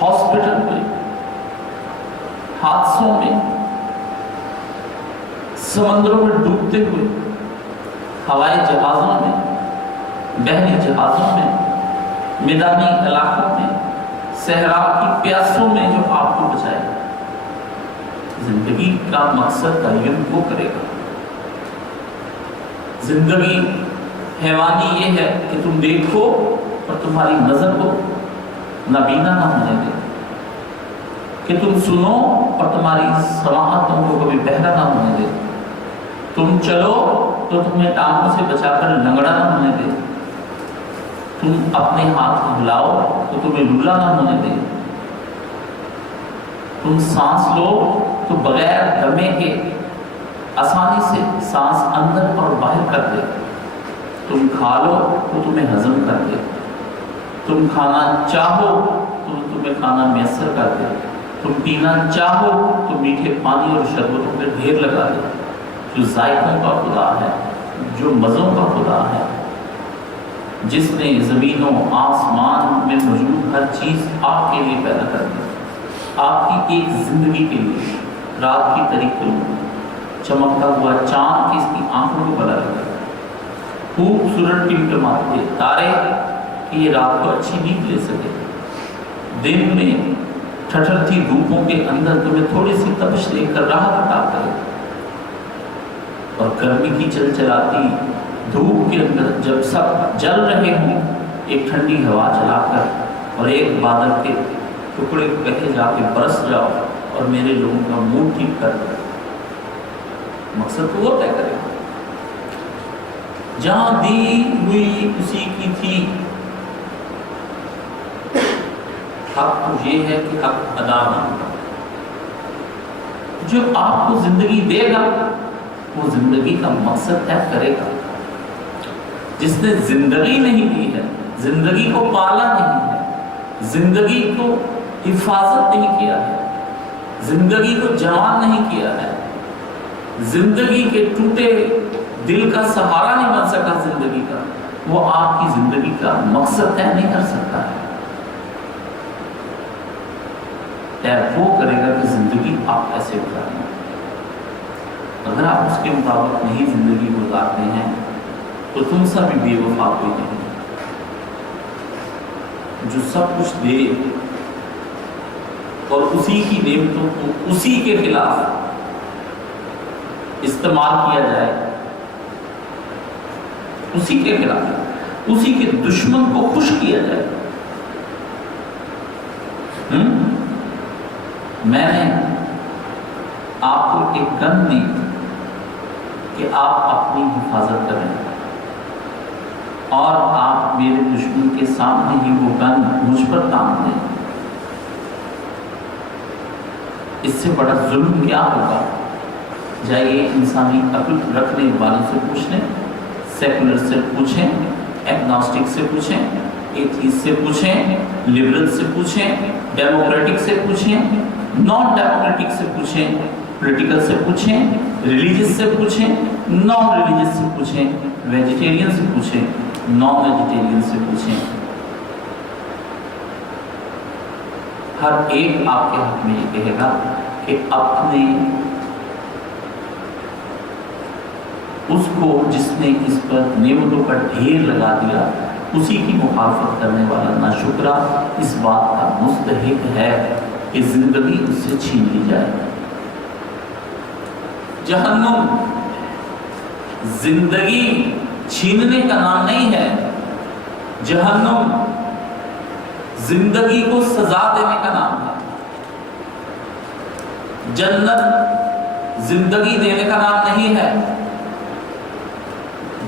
ہاسپٹل میں، حادثوں میں، سمندروں میں ڈوبتے ہوئے، ہوائی جہازوں میں، بحری جہازوں میں، میدانی علاقوں میں، صحرا کی پیاسوں میں جو آپ کو بچائے، زندگی کا مقصد تعین وہ کرے گا۔ زندگی حیوانی یہ ہے کہ تم دیکھو اور تمہاری نظر کو نابینا نہ ہونے دے، کہ تم سنو اور تمہاری سماعت تم کو کبھی بہرا نہ ہونے دے، تم چلو تو تمہیں ٹانگوں سے بچا کر لنگڑا نہ ہونے دے، تم اپنے ہاتھ ہلاؤ تو تمہیں لولا نہ ہونے دے، تم سانس لو تو بغیر دمے کے آسانی سے سانس اندر اور باہر کر دے، تم کھا لو تو تمہیں ہضم کر دے، تم کھانا چاہو تو تمہیں کھانا میسر کر دے، تم پینا چاہو تو میٹھے پانی اور شربتوں پہ ڈھیر لگا دے۔ جو ذائقوں کا خدا ہے، جو مزوں کا خدا ہے، جس نے زمین و آسمان میں موجود ہر چیز آپ کے لیے پیدا کر دی، آپ کی ایک زندگی کے لیے، رات کی طریقوں چمکتا ہوا چاند کی اس کی آنکھوں کو بلا لگا، خوبصورت ٹمٹماتے تارے کہ یہ رات کو اچھی نیند لے سکے، دن میں ٹھٹھرتی دھوپوں کے اندر تمہیں تھوڑی سی تپش لے کر راحت عطا کرے، اور گرمی کی چلچلاتی دھوپ کے اندر جب سب جل رہے ہوں ایک ٹھنڈی ہوا چلا کر اور ایک بادل کے ٹکڑے کہے جا کے برس جاؤ اور میرے لوگوں کا موڈ ٹھیک کر دو۔ مقصد تو وہ طے کرے، جہاں دی ہوئی اسی کی تھی، حق تو یہ ہے کہ حق ادا نہ ہوگا۔ جو آپ کو زندگی دے گا وہ زندگی کا مقصد طے کرے گا۔ جس نے زندگی نہیں دی ہے، زندگی کو پالا نہیں ہے، زندگی کو حفاظت نہیں کیا ہے، زندگی کو جوان نہیں کیا ہے، زندگی کے ٹوٹے دل کا سہارا نہیں بن سکا زندگی کا، وہ آپ کی زندگی کا مقصد طے نہیں کر سکتا ہے۔ طے وہ کرے گا کہ زندگی آپ کیسے گزاریں۔ اگر آپ اس کے مطابق نہیں زندگی گزارتے ہیں تو تم سب بھی بے وفا کوئی نہیں۔ جو سب کچھ دے اور اسی کی نعمتوں کو اسی کے خلاف استعمال کیا جائے، اسی کے خلاف، اسی کے دشمن کو خوش کیا جائے۔ میں نے آپ کو ایک گن دی کہ آپ اپنی حفاظت کریں، اور آپ میرے دشمن کے سامنے ہی وہ گن مجھ پر تان دیں۔ اس سے بڑا ظلم کیا ہوگا؟ جائیے انسانی عقل رکھنے والوں سے پوچھ لیں، سیکولر سے پوچھیں، ایگنوسٹک سے پوچھیں، ایتھیسٹ سے پوچھیں، لبرل سے پوچھیں، ڈیموکریٹک سے پوچھیں، نان ڈیموکریٹک سے پوچھیں، پولیٹیکل سے پوچھیں، ریلیجس سے پوچھیں، نان ریلیجس سے پوچھیں، ویجیٹیرین سے پوچھیں، نان ویجیٹیرین سے پوچھیں۔ ہر ایک آپ کے حق میں یہ کہے گا کہ اپنے اس کو جس نے اس پر نعمتوں کا ڈھیر لگا دیا، اسی کی مخالفت کرنے والا ناشکرا اس بات کا مستحق ہے کہ زندگی اس سے چھین لی جائے۔ جہنم زندگی چھیننے کا نام نہیں ہے، جہنم زندگی کو سزا دینے کا نام ہے۔ جنت زندگی دینے کا نام نہیں ہے،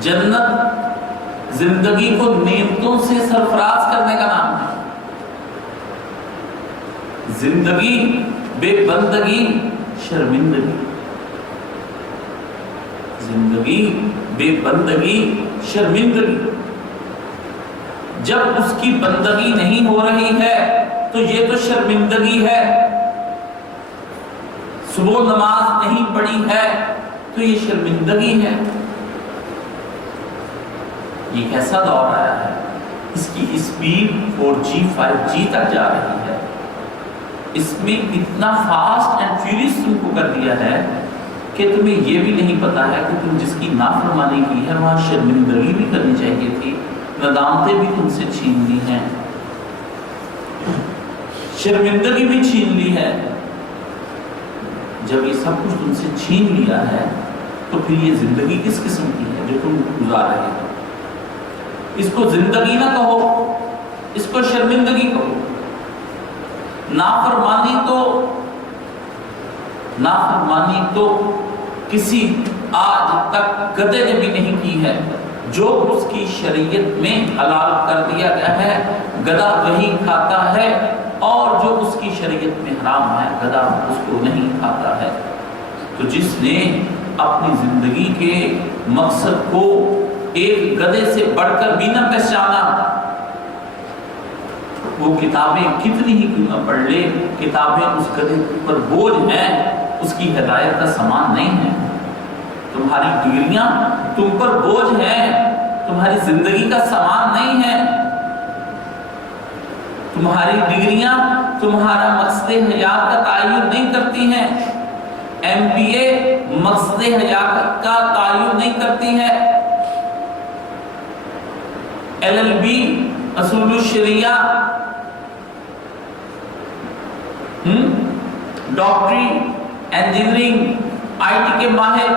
جنت زندگی کو نعمتوں سے سرفراز کرنے کا نام ہے۔ زندگی بے بندگی شرمندگی، زندگی بے بندگی شرمندگی۔ جب اس کی بندگی نہیں ہو رہی ہے تو یہ تو شرمندگی ہے۔ صبح نماز نہیں پڑھی ہے تو یہ شرمندگی ہے۔ یہ کیسا دور آیا ہے؟ اس کی اسپیڈ 4G 5G تک جا رہی ہے۔ اس میں اتنا فاسٹ اینڈ فیوریس تم کو کر دیا ہے کہ تمہیں یہ بھی نہیں پتا ہے کہ تم جس کی نافرمانی کی ہے وہاں شرمندگی بھی کرنی چاہیے تھی، ندامتیں بھی تم سے چھین لی ہیں، شرمندگی بھی چھین لی ہے۔ جب یہ سب کچھ تم سے چھین لیا ہے تو پھر یہ زندگی کس قسم کی ہے جو تم گزار رہے ہو؟ اس کو زندگی نہ کہو، اس کو شرمندگی کہو۔ نافرمانی تو کسی آج تک گدھے نے بھی نہیں کی ہے۔ جو اس کی شریعت میں حلال کر دیا گیا ہے گدھا وہی کھاتا ہے، اور جو اس کی شریعت میں حرام ہے گدھا اس کو نہیں کھاتا ہے۔ تو جس نے اپنی زندگی کے مقصد کو ایک گدھے سے بڑھ کر بھی نہ پہچانا، وہ کتابیں کتنی ہی کیوں نہ پڑھ لے، کتابیں اس گدھے پر بوجھ ہیں، اس کی ہدایت کا سامان نہیں ہے۔ تمہاری ڈگریاں تم پر بوجھ ہیں، تمہاری زندگی کا سامان نہیں ہے۔ تمہاری ڈگریاں تمہارا مقصد حیات کا تعین نہیں کرتی ہیں۔ MBA مقصد حیات کا تعین نہیں کرتی ہے۔ LLB اصول الشریعہ، ڈاکٹری، انجینئرنگ، IT کے ماہر،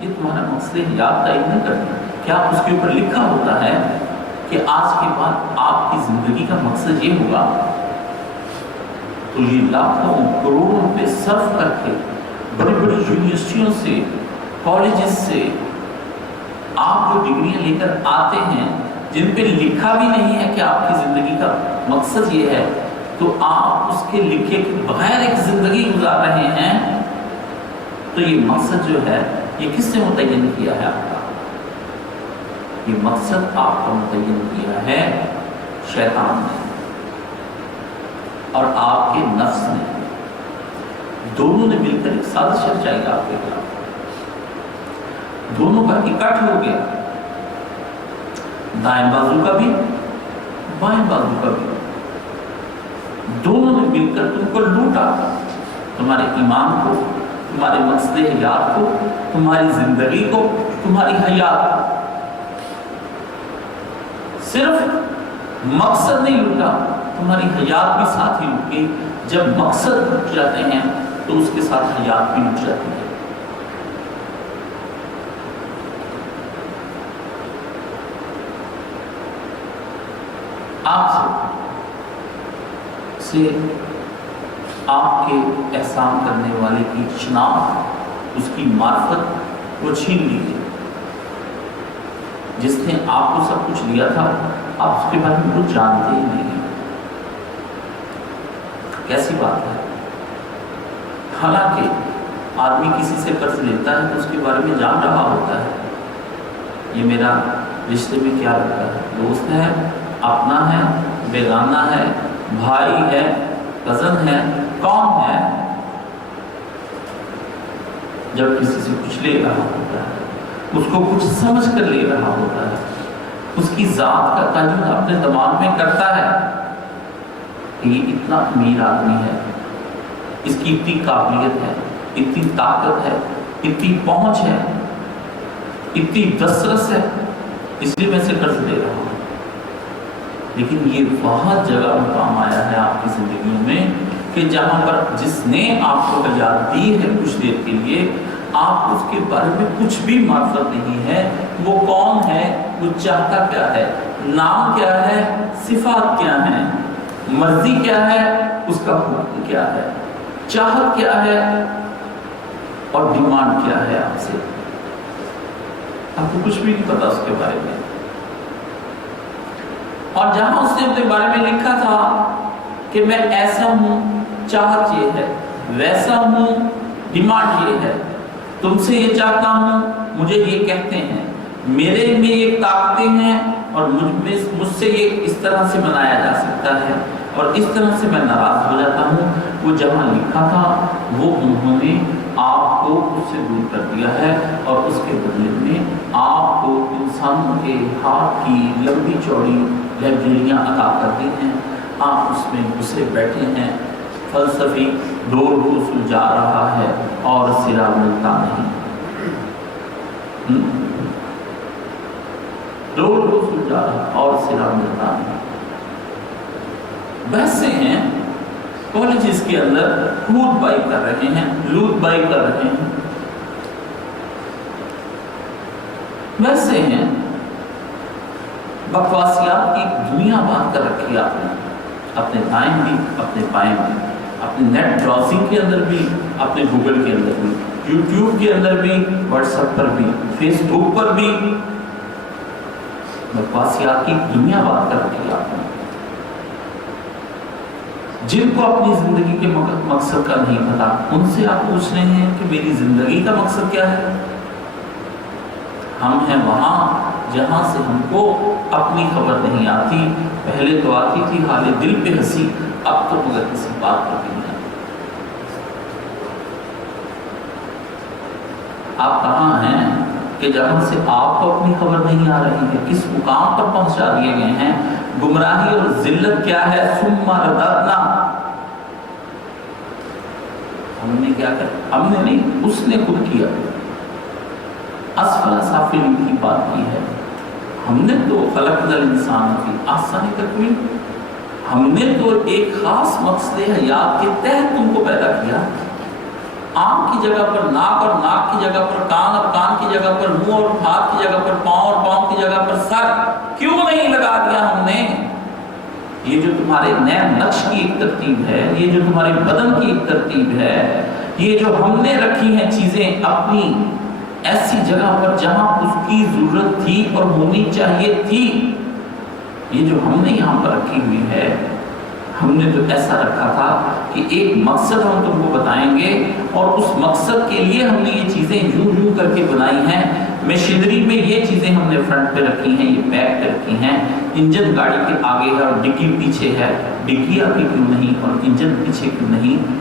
یہ تمہارا مقصد حیات تعین نہیں کرتی۔ کیا اس کے اوپر لکھا ہوتا ہے کہ آج کے بعد آپ کی زندگی کا مقصد یہ ہوگا؟ تو یہ لاکھوں کروڑوں روپے صرف کر کے بڑی بڑی یونیورسٹیوں سے، کالجز سے آپ جو ڈگریاں لے کر آتے ہیں جن پہ لکھا بھی نہیں ہے کہ آپ کی زندگی کا مقصد یہ ہے، تو آپ اس کے لکھے کے بغیر ایک زندگی گزار رہے ہیں۔ تو یہ مقصد جو ہے یہ کس نے متعین کیا ہے آپ کا؟ یہ مقصد آپ کا متعین کیا ہے شیطان نے اور آپ کے نفس نے، دونوں نے مل کر ایک سازش رچائی آپ کے خلاف، دونوں کا اکٹھ ہو گیا، دائیں بازو کا بھی بائیں بازو کا بھی، دونوں نے مل کر تم کو لوٹا، تمہارے ایمان کو، تمہارے مقصد حیات کو، تمہاری زندگی کو، تمہاری حیات کو۔ صرف مقصد نہیں لوٹا، تمہاری حیات بھی ساتھ ہی لوٹ گئی۔ جب مقصد لوٹ جاتے ہیں تو اس کے ساتھ حیات بھی لوٹ جاتی ہے۔ سے آپ کے احسان کرنے والے کی شناخت، اس کی معرفت وہ چھین لیجیے۔ جس نے آپ کو سب کچھ دیا تھا آپ اس کے بارے میں کچھ جانتے ہی نہیں۔ کیسی بات ہے؟ حالانکہ آدمی کسی سے قرض لیتا ہے تو اس کے بارے میں جان رہا ہوتا ہے، یہ میرا رشتے میں کیا لگتا ہے، دوست ہے، اپنا ہے، بیگانہ ہے، بھائی ہے، کزن ہے، کون ہے۔ جب کسی سے کچھ لے رہا ہوتا ہے اس کو کچھ سمجھ کر لے رہا ہوتا ہے، اس کی ذات کا تعین اپنے دماغ میں کرتا ہے کہ یہ اتنا امیر آدمی ہے، اس کی اتنی قابلیت ہے، اتنی طاقت ہے، اتنی پہنچ ہے، اتنی دسترس ہے، اس لیے میں اسے قرض دے رہا ہوں۔ لیکن یہ بہت جگہ مقام آیا ہے آپ کی زندگیوں میں کہ جہاں پر جس نے آپ کو حیات دی ہے کچھ دیر کے لیے، آپ اس کے بارے میں کچھ بھی معرفت نہیں ہے، وہ کون ہے، وہ چاہتا کیا ہے، نام کیا ہے، صفات کیا ہیں، مرضی کیا ہے، اس کا حکم کیا ہے، چاہت کیا ہے اور ڈیمانڈ کیا ہے آپ سے، آپ کو کچھ بھی نہیں پتا اس کے بارے میں۔ اور جہاں اس نے اپنے بارے میں لکھا تھا کہ میں ایسا ہوں، چاہت یہ ہے، ویسا ہوں، ڈیمانڈ یہ ہے، تم سے یہ چاہتا ہوں، مجھے یہ کہتے ہیں، میرے میں یہ طاقتیں ہیں اور مجھ سے یہ اس طرح سے منایا جا سکتا ہے اور اس طرح سے میں ناراض ہو جاتا ہوں، وہ جہاں لکھا تھا وہ انہوں نے آپ کو اس سے دور کر دیا ہے اور اس کے بدلے میں آپ کو انسانوں کے ہاتھ کی لمبی چوڑی لائبریریاں عطا کر دی ہیں۔ آپ اس میں گھسے بیٹھے ہیں، فلسفی دور کو سلجھا رہا ہے اور سرا ملتا نہیں، دور کو سلجھا رہا اور سرا ملتا نہیں۔ بحثیں ہیں کالجز کے اندر، خود بائی کر رہے ہیں، لوٹ بائی کر رہے ہیں، ویسے ہیں بکواسیات کی دنیا بات کر رکھی آپ نے، اپنے دائیں بھی، اپنے بائیں بھی، اپنے نیٹ براؤزنگ کے اندر بھی، اپنے گوگل کے اندر بھی، یوٹیوب کے اندر بھی، واٹس ایپ پر بھی، فیس بک پر بھی، بکواسیات کی دنیا بات کر رکھی آپ نے۔ جن کو اپنی زندگی کے مقصد کا نہیں پتا، ان سے آپ پوچھ رہے ہیں کہ میری زندگی کا مقصد کیا ہے؟ ہم ہیں وہاں جہاں سے ہم کو اپنی خبر نہیں آتی، پہلے تو آتی تھی حال دل پہ ہنسی، اب تو مگر کسی بات پر بھی نہیں آتی۔ آپ کہاں ہیں کہ جہاں سے آپ کو اپنی خبر نہیں آ رہی ہے، کس مقام پر پہنچا دیے گئے ہیں؟ گمراہی اور ذلت کیا ہے؟ ثم رددنا، ہم نے کیا کر، ہم نے نہیں، اس نے خود کیا، اسفل سافلین کی بات کی ہے۔ ہم نے تو خلقنا الانسان فی احسن تقویم، ہم نے تو ایک خاص مقصد حیات کے تحت تم کو پیدا کیا۔ آنکھ کی جگہ پر ناک اور ناک کی جگہ پر کان اور کان کی جگہ پر منہ اور ہاتھ کی جگہ پر پاؤں اور پاؤں کی جگہ پر سر کیوں نہیں لگا دیا ہم نے؟ یہ جو تمہارے نئے نقش کی ایک ترتیب ہے، یہ جو تمہارے بدن کی ایک ترتیب ہے، یہ جو ہم نے رکھی ہیں چیزیں اپنی ایسی جگہ پر جہاں اس کی ضرورت تھی اور ہونی چاہیے تھی، یہ جو ہم نے یہاں پر رکھی ہوئی ہے، ہم نے تو ایسا رکھا تھا کہ ایک مقصد ہم تم کو بتائیں گے اور اس مقصد کے لیے ہم نے یہ چیزیں یوں کر کے بنائی ہیں۔ مشینری میں یہ چیزیں ہم نے فرنٹ پہ رکھی ہیں، یہ بیک پہ رکھی ہیں، انجن گاڑی کے آگے ہے اور ڈگی پیچھے ہے، ڈگی آگے کیوں نہیں اور انجن پیچھے کیوں نہیں؟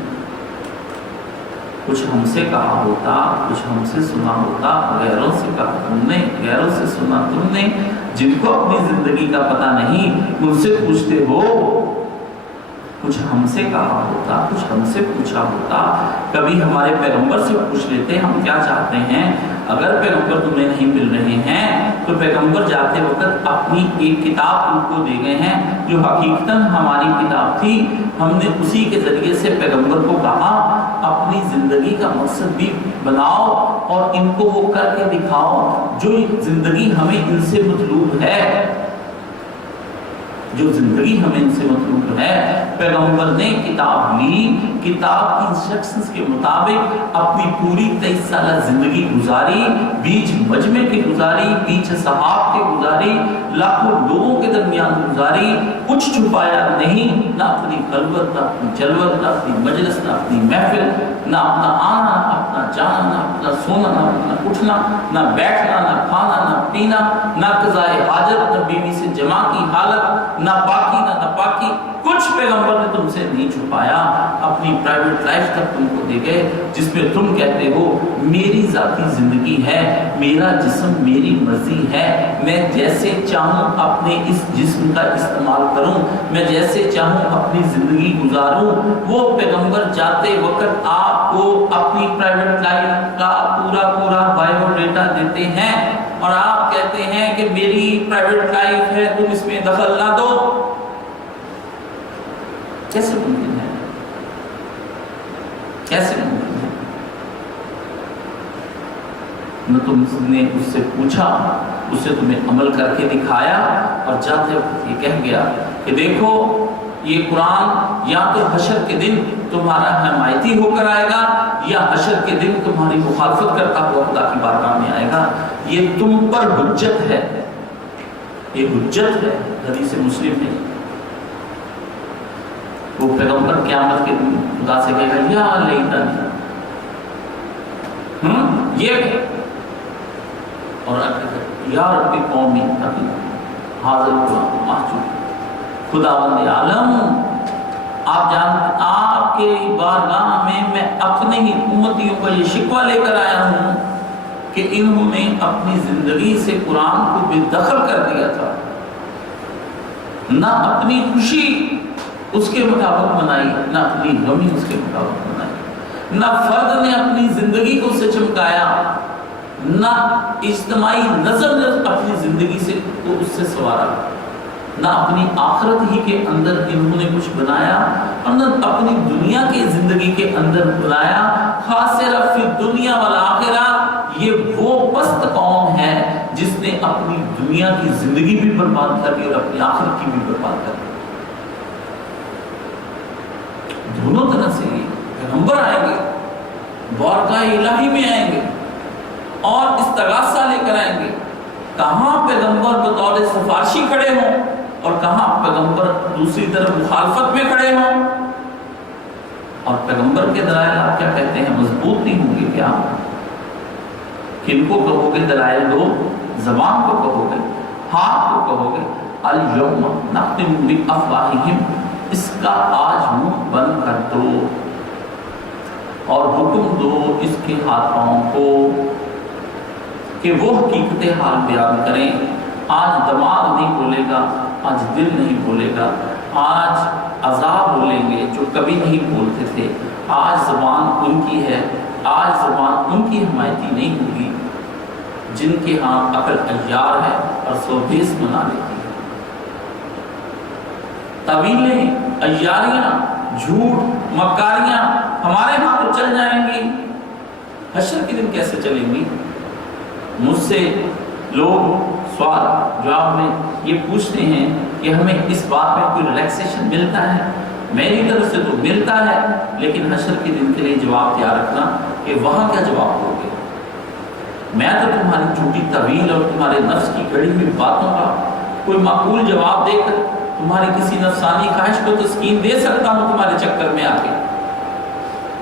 کچھ ہم سے کہا ہوتا، کچھ ہم سے سنا ہوتا، غیروں سے کہا تم نے، غیروں سے سنا تم نے، جن کو اپنی زندگی کا پتہ نہیں ان سے پوچھتے ہو۔ کچھ ہم سے کہا ہوتا، کچھ ہم سے پوچھا ہوتا، کبھی ہمارے پیغمبر سے پوچھ لیتے ہم کیا چاہتے ہیں۔ اگر پیغمبر تمہیں نہیں مل رہے ہیں تو پیغمبر جاتے وقت اپنی ایک کتاب ان کو دے گئے ہیں جو حقیقتاً ہماری کتاب تھی، ہم نے اسی کے ذریعے سے پیغمبر کو کہا اپنی زندگی کا مقصد بھی بناؤ اور ان کو وہ کر کے دکھاؤ جو زندگی ہمیں ان سے مطلوب ہے۔ جو زندگی ہمیں ان سے مطلوب ہے۔ پیغمبر نے کتاب لی، کتاب کی انسٹرکشنز کے مطابق اپنی پوری 23 سالہ زندگی گزاری، بیچ مجمع کی گزاری، بیچ صحاب کے گزاری، لاکھوں لوگوں کے درمیان گزاری، کچھ چھپایا نہیں، نہ اپنی خلوت، نہ اپنی جلوت، نہ اپنی مجلس، نہ اپنی محفل، نہ اپنا آنا، نہ اپنا جانا، نہ اپنا سونا، نہ اپنا اٹھنا، نہ بیٹھنا، نہ کھانا، نہ پینا، نہ قضائے حاجت، نہ بیوی سے جماع کی حالت، نہ پاکی نہ ناپاکی، کچھ پیغمبر نے تم سے نہیں چھپایا۔ اپنی پرائیویٹ لائف تک تم کو دے گئے، جس میں تم کہتے ہو میری ذاتی زندگی ہے، میرا جسم میری مرضی ہے، میں جیسے چاہوں اپنے اس جسم کا استعمال کروں، میں جیسے چاہوں اپنی زندگی گزاروں۔ وہ پیغمبر جاتے وقت آپ کو اپنی پرائیویٹ لائف کا پورا بائیو ڈیٹا دیتے ہیں، اور آپ کہتے ہیں کہ میری پرائیویٹ لائف ہے، تم اس میں دخل نہ دو۔ کیسے ممکن ہے؟ کیسے ممکن ہے؟ نہ تم نے اس سے پوچھا، اس سے تمہیں عمل کر کے دکھایا، اور جاتے وقت یہ کہہ گیا کہ دیکھو یہ قرآن یا تو حشر کے دن تمہارا حمایتی ہو کر آئے گا، یا حشر کے دن تمہاری مخالفت کرتا ہوا خدا کی بارگاہ میں آئے گا۔ یہ تم پر حجت ہے، یہ حجت ہے۔ حدیث مسلم ہے، وہ پیغمبر قیامت کے دن خدا سے کہے گا یا لیتنی، یہ اور یا رب قومی تبی حاضر قرآن محجوب۔ خداوند عالم، آپ جانتے آپ کے بارگاہ میں اپنے ہی امتیوں کا یہ شکوہ لے کر آیا ہوں کہ انہوں نے اپنی زندگی سے قرآن کو بے دخل کر دیا تھا، نہ اپنی خوشی اس کے مطابق منائی، نہ اپنی غمی اس کے مطابق منائی، نہ فرد نے اپنی زندگی کو اس سے چمکایا، نہ اجتماعی نظم نے اپنی زندگی سے کو اس سے سوارا، نہ اپنی آخرت ہی کے اندر انہوں نے کچھ بنایا، اور نہ اپنی دنیا کی زندگی کے اندر بنایا۔ خاسر فی الدنیا والآخرہ، یہ وہ پست قوم ہے جس نے اپنی دنیا کی زندگی بھی برباد کر دی اور اپنی آخرت کی بھی برباد کر دی۔ دونوں طرح سے پیغمبر آئیں گے، بارگاہ الہی میں آئیں گے اور استغاثہ لے کر آئیں گے۔ کہاں پیغمبر بطور سفارشی کھڑے ہوں اور کہاں پیغمبر دوسری طرف مخالفت میں کھڑے ہوں، اور پیغمبر کے دلائل آپ کیا کہتے ہیں مضبوط نہیں ہوں گے کیا؟ کن کو کہو گے دلائل دو؟ زبان کو کہو گے، ہاتھ کو کہو گے الیوم نختم بافواہہم، اس کا آج منہ بند کر دو، اور حکم دو اس کے ہاتھ پاؤں کو کہ وہ حقیقت حال بیان کریں۔ آج دماغ نہیں بولے گا، آج دل نہیں بولے گا، آج عذاب بولیں گے جو کبھی نہیں بولتے تھے۔ آج زبان ان کی ہے، آج زبان ان کی حمایتی نہیں ہوگی جن کے ہاں عقل عیار ہے اور سوبیس منا لیتی ہے۔ طویلیں، عیاریاں، جھوٹ، مکاریاں ہمارے ہاں تو چل جائیں گی، حشر کے دن کیسے چلیں گی؟ مجھ سے لوگ سوال جواب میں یہ پوچھتے ہیں کہ ہمیں اس بات میں کوئی ریلیکسیشن ملتا ہے؟ میری طرف سے تو ملتا ہے، لیکن حشر کے دن کے لیے جواب تیار رکھنا کہ وہاں کیا جواب ہوگے۔ میں تو تمہاری جھوٹی طویل اور تمہارے نفس کی گڑی ہوئی باتوں کا کوئی معقول جواب دے کر تمہاری کسی نفسانی خواہش کو تسکین دے سکتا ہوں تمہارے چکر میں آ کے۔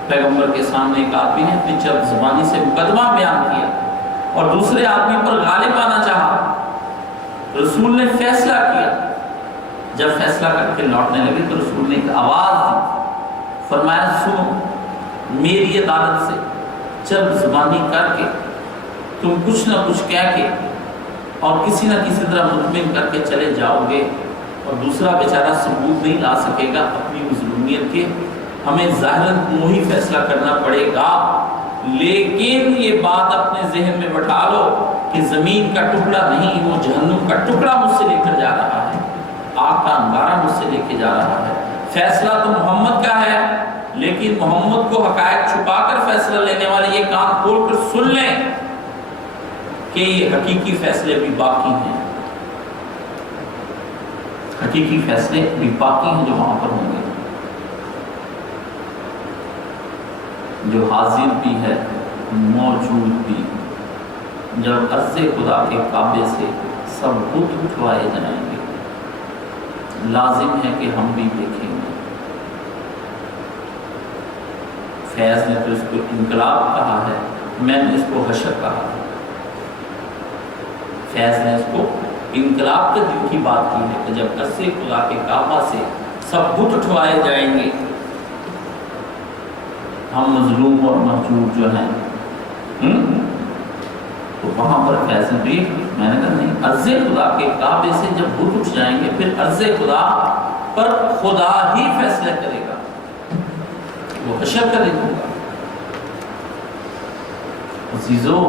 پیغمبر کے سامنے ایک آدمی نے اپنی چرب زبانی سے مقدمہ بیان کیا اور دوسرے آدمی پر غالب آنا چاہا۔ رسول نے فیصلہ کیا، جب فیصلہ کر کے لوٹنے لگے تو رسول نے ایک آواز دی، فرمایا سنو، میری عدالت سے چرب زبانی کر کے تم کچھ نہ کچھ کہہ کے اور کسی نہ کسی طرح مطمئن کر کے چلے جاؤ گے، اور دوسرا بیچارہ ثبوت نہیں لا سکے گا اپنی مظلومیت کے، ہمیں ظاہراً وہی فیصلہ کرنا پڑے گا، لیکن یہ بات اپنے ذہن میں بٹھا لو کہ زمین کا ٹکڑا نہیں، وہ جہنم کا ٹکڑا مجھ سے لے کر جا رہا ہے، آگ کا انگارہ مجھ سے لے کے جا رہا ہے۔ فیصلہ تو محمد کا ہے، لیکن محمد کو حقائق چھپا کر فیصلہ لینے والے یہ کان کھول کر سن لیں کہ یہ حقیقی فیصلے بھی باقی ہیں۔ حقیقی فیصلے بھی باقی ہیں جو وہاں پر ہوں گے، جو حاضر بھی ہے موجود بھی، جب عرض خدا کے کعبے سے سب بت اٹھوائے جائیں گے، لازم ہے کہ ہم بھی دیکھیں گے۔ فیض نے تو اس کو انقلاب کہا ہے، میں نے اس کو حشر کہا ہے۔ فیض نے اس کو انقلاب کے دن کی بات کی ہے کہ جب عرض خدا کے کعبہ سے سب بت اٹھوائے جائیں گے، ہم مظلوم اور محجوب جو ہیں تو وہاں پر فیض نے بھی، میں نے کہا نہیں، عرض خدا کے کعبے سے جب بت اٹھ جائیں گے پھر عرض خدا پر خدا ہی فیصلہ کرے گا، وہ حشر کا دن ہوگا۔ عزیزو،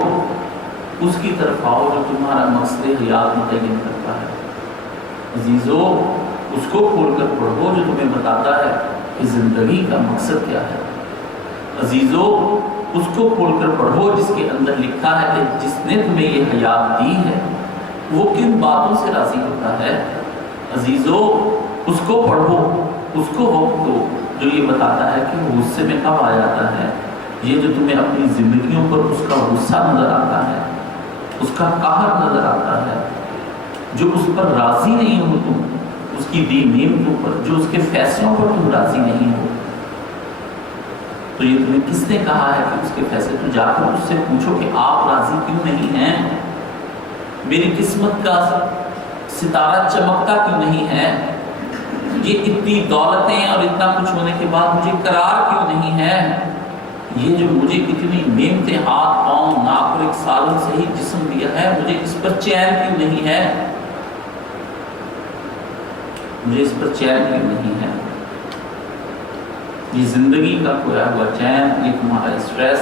اس کی طرف آؤ جو تمہارا مقصد حیات متعین کرتا ہے۔ عزیزو، اس کو کھول کر پڑھو جو تمہیں بتاتا ہے کہ زندگی کا مقصد کیا ہے۔ عزیزو، اس کو کھول کر پڑھو جس کے اندر لکھا ہے کہ جس نے تمہیں یہ حیات دی ہے وہ کن باتوں سے راضی ہوتا ہے۔ عزیزو، اس کو پڑھو، اس کو وقت دو جو یہ بتاتا ہے کہ وہ غصے میں کب آ جاتا ہے۔ یہ جو تمہیں اپنی زندگیوں پر اس کا غصہ نظر آتا ہے، اس کا قہر نظر آتا ہے، جو اس پر راضی نہیں ہو تم، اس کی دی نعمتوں پر، جو اس کے فیصلوں پر تم راضی نہیں ہو، تو یہ تمہیں کس نے کہا ہے کہ اس کے فیصلے؟ تو جا کر اس سے پوچھو کہ آپ راضی کیوں نہیں ہیں؟ میری قسمت کا ستارہ چمکتا کیوں نہیں ہے؟ یہ اتنی دولتیں اور اتنا کچھ ہونے کے بعد مجھے قرار کیوں نہیں ہے؟ یہ جو مجھے اتنی نعمتیں، ہاتھ پاؤں ناک اور ایک سالن سے ہی جسم دیا ہے، مجھے اس پر چین کیوں نہیں ہے؟ مجھے اس پر چین کیوں نہیں ہے؟ یہ زندگی کا کھویا ہوا چین، یہ تمہارا اسٹریس،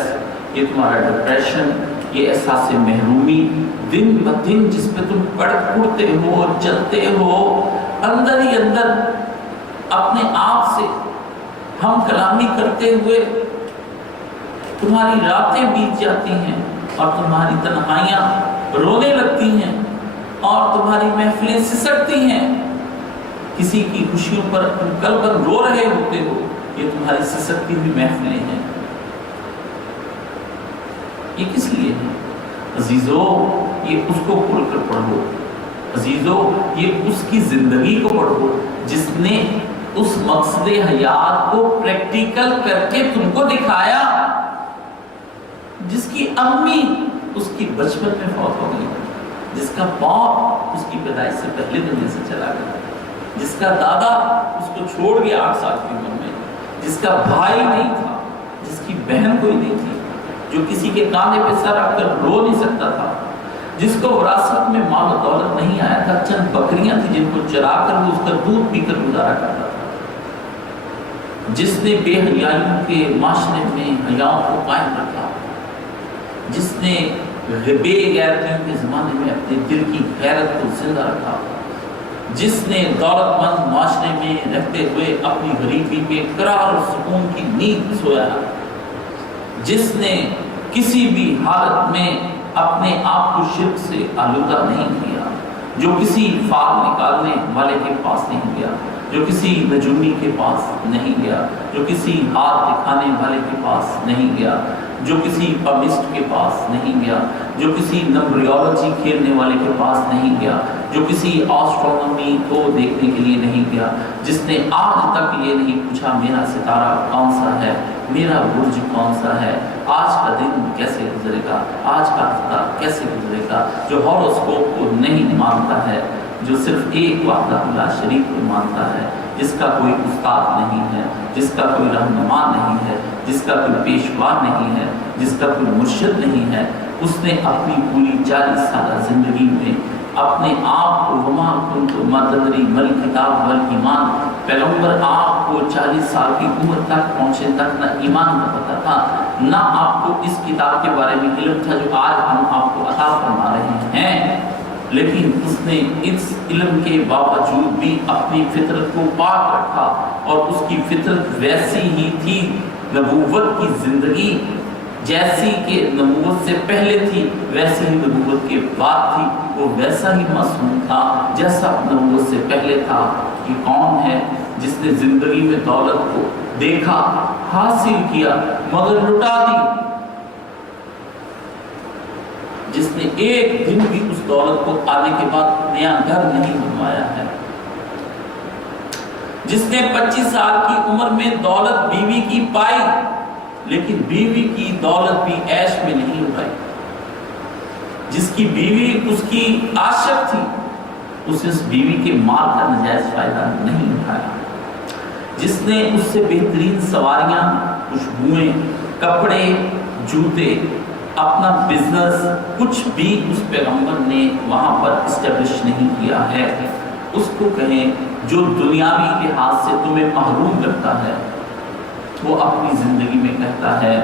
یہ تمہارا ڈپریشن، یہ احساس محرومی، دن بدن جس پہ تم کڑتے ہو، چلتے ہو، اندر ہی اندر اپنے آپ سے ہم کلامی کرتے ہوئے تمہاری راتیں بیت جاتی ہیں اور تمہاری تنہائیاں رونے لگتی ہیں اور تمہاری محفلیں سسکتی ہیں، کسی کی خوشیوں پر تم قلباً رو رہے ہوتے ہو، یہ تمہاری سسکتی ہوئی محفلیں ہیں۔ یہ کس لیے ہے؟ عزیزو، یہ اس کو کھول کر پڑھو۔ عزیزو، یہ اس کی زندگی کو پڑھو جس نے اس مقصد حیات کو پریکٹیکل کر کے تم کو دکھایا، جس کی امی اس کی بچپن میں فوت ہو گئی، جس کا باپ اس کی پیدائش سے پہلے دنیا سے چلا گیا، جس کا دادا اس کو چھوڑ گیا 8 سال کی عمر میں، جس کا بھائی نہیں تھا، جس کی بہن کوئی نہیں تھی، جو کسی کے کاندھے پہ سر رکھ کر رو نہیں سکتا تھا، جس کو وراثت میں مال و دولت نہیں آیا تھا، چند بکریاں تھیں جن کو چرا کر وہ اس کا دودھ پی کر گزارا کرتا تھا، جس نے بے حیائیوں کے معاشرے میں حیاؤں کو قائم رکھا، جس نے بے غیرتیوں کے زمانے میں اپنے دل کی غیرت کو زندہ رکھا، جس نے دولت مند معاشرے میں رہتے ہوئے اپنی غریبی میں قرار اور سکون کی نیند سویا، جس نے کسی بھی حالت میں اپنے آپ کو شرک سے آلودہ نہیں کیا، جو کسی فال نکالنے والے کے پاس نہیں گیا، جو کسی نجومی کے پاس نہیں گیا، جو کسی ہاتھ دکھانے والے کے پاس نہیں گیا، جو کسی پمسٹ کے پاس نہیں گیا، جو کسی نمبریولوجی کھیلنے والے کے پاس نہیں گیا، جو کسی آسٹرونومی کو دیکھنے کے لیے نہیں گیا، جس نے آج تک یہ نہیں پوچھا میرا ستارہ کون سا ہے، میرا برج کون سا ہے، آج کا دن کیسے گزرے گا، آج کا ہفتہ کیسے گزرے گا، جو ہاروسکوپ کو نہیں مانتا ہے، جو صرف ایک وحدہ لا شریک کو مانتا ہے، جس کا کوئی استاد نہیں ہے، جس کا کوئی رہنما نہیں ہے، جس کا کوئی پیشوا نہیں ہے، جس کا کوئی مرشد نہیں ہے، اس نے اپنی پوری 40 سالہ زندگی میں اپنے آپ کو وما کنت ما تدری مل کتاب والایمان، پیغمبر آپ کو 40 سال کی عمر تک پہنچے تک نہ ایمان کا پتہ تھا، نہ آپ کو اس کتاب کے بارے میں علم تھا جو آج ہم آپ کو عطا فرما رہے ہیں، لیکن اس نے اس علم کے باوجود بھی اپنی فطرت کو پاک رکھا، اور اس کی فطرت ویسی ہی تھی، نبوت کی زندگی جیسی کہ نبوت سے پہلے تھی ویسی ہی نبوت کے بعد تھی، وہ ویسا ہی معصوم تھا جیسا نبوت سے پہلے تھا۔ یہ کون ہے جس نے زندگی میں دولت کو دیکھا، حاصل کیا مگر لٹا دی، جس نے ایک دن بھی اس دولت کو آنے کے بعد نیا گھر نہیں بنوایا ہے، جس نے 25 سال کی عمر میں دولت بیوی کی پائی لیکن بیوی کی دولت بھی عیش میں نہیں اٹھائی، جس کی بیوی اس کی عاشق تھی اس بیوی کے مال کا نجائز فائدہ نہیں اٹھایا، جس نے اس سے بہترین سواریاں، خوشبوئیں، کپڑے، جوتے، اپنا بزنس کچھ بھی اس پیغمبر نے وہاں پر اسٹیبلش نہیں کیا ہے۔ اس کو کہیں جو دنیاوی لحاظ سے تمہیں محروم کرتا ہے، وہ اپنی زندگی میں کہتا ہے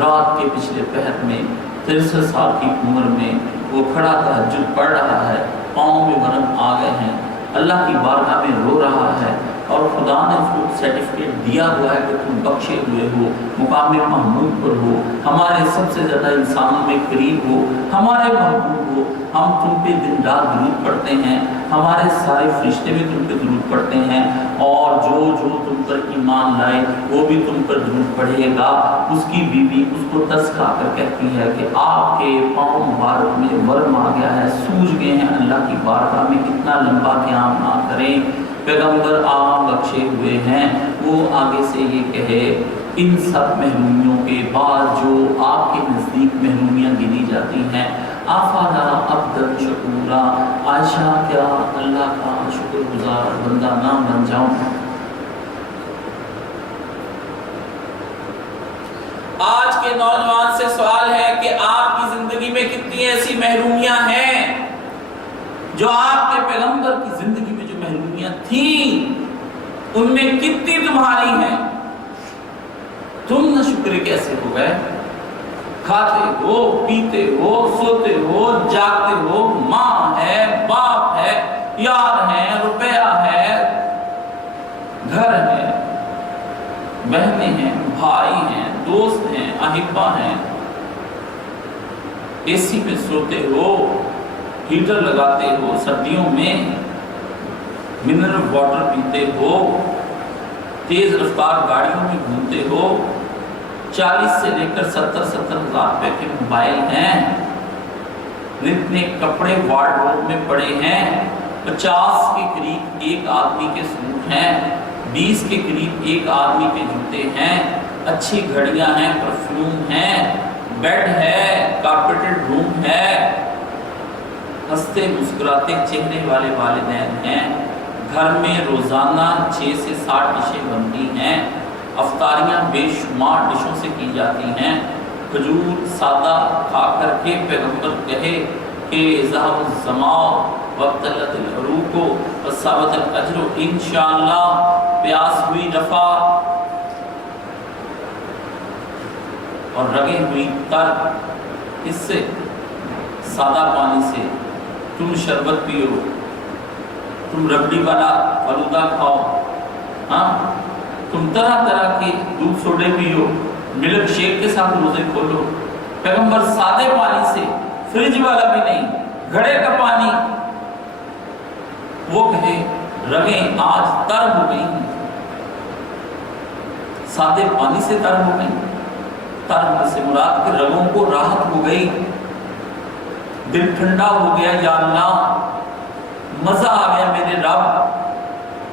رات کے پچھلے پہر میں 63 سال کی عمر میں وہ کھڑا تہجد پڑھ رہا ہے، پاؤں میں ورم آ گئے ہیں، اللہ کی بارگاہ میں رو رہا ہے اور خدا نے اس کو سرٹیفکیٹ دیا ہوا ہے کہ تم بخشے ہوئے ہو، مقام محمود پر ہو، ہمارے سب سے زیادہ انسانوں میں قریب ہو، ہمارے محبوب ہو، ہم تم پہ دن رات درود پڑھتے ہیں، ہمارے سارے فرشتے بھی تم پہ درود پڑھتے ہیں، اور جو تم پر ایمان لائے وہ بھی تم پر درود پڑھے گا۔ اس کی بیوی اس کو ترس کھا کر کہتی ہے کہ آپ کے پاؤں مبارک میں ورم آ گیا ہے، سوج گئے ہیں، اللہ کی بارگاہ میں اتنا لمبا قیام نہ کریں، پیغمبر آپ بخشے ہوئے ہیں۔ وہ آگے سے یہ کہے ان سب محرومیوں کے بعد جو آپ کے نزدیک محرومیاں گنی جاتی ہیں، آفادا عبدًا شکورا، عائشہ کیا اللہ کا شکر گزار بندہ نہ بن جاؤں؟ آج کے نوجوان سے سوال ہے کہ آپ کی زندگی میں کتنی ایسی محرومیاں ہیں جو آپ کے پیغمبر کی زندگی میں جو محرومیاں تھیں ان میں کتنی تمہاری ہیں؟ تم نہ شکر کیسے ہو گئے؟ کھاتے ہو، پیتے ہو، سوتے ہو، جاگتے ہو، ماں ہے، باپ ہے، یار ہے، روپیہ ہے، گھر ہے، بہنیں ہیں، بھائی ہیں، دوست ہیں، احبہ ہیں، اے سی میں سوتے ہو، ہیٹر لگاتے ہو، سردیوں میں منرل واٹر پیتے ہو، تیز رفتار گاڑیوں میں گھومتے ہو، 40 سے لے کر 70 ہزار روپے کے موبائل ہیں، اتنے کپڑے وارڈروب میں پڑے ہیں، 50 کے قریب ایک آدمی کے سوٹ ہیں، 20 کے قریب ایک آدمی کے جوتے ہیں، اچھی گھڑیاں ہیں، پرفیوم ہیں، بیڈ ہے، کارپیٹڈ روم ہے، ہنستے مسکراتے چہرے والے والدین ہیں، گھر میں روزانہ 6 سے 60 ڈشیں بنتی ہیں، افطاریاں بے شمار ڈشوں سے کی جاتی ہیں، کھجور سادہ کھا کر کے پیغمبر کہے کہ ذهب الظمأ وابتلت العروق وثابت الاجر انشاءاللہ، پیاس ہوئی رفع اور رگیں ہوئی تر، اس سے سادہ پانی سے تم شربت پیو، تم ربڑی والا فلودہ کھاؤ، ہاں تم طرح طرح کے دودھ سوڈے پیو، ملک شیک کے ساتھ روزے کھولو۔ پیغمبر سادے پانی سے، فریج والا بھی نہیں، گھڑے کا پانی، وہ کہے رگیں آج تر ہو گئی ہیں، سادے پانی سے تر ہو گئی، تر ہونے سے مراد کہ رگوں کو راحت ہو گئی، دل ٹھنڈا ہو گیا، یا اللہ مزہ آ گیا میرے رب۔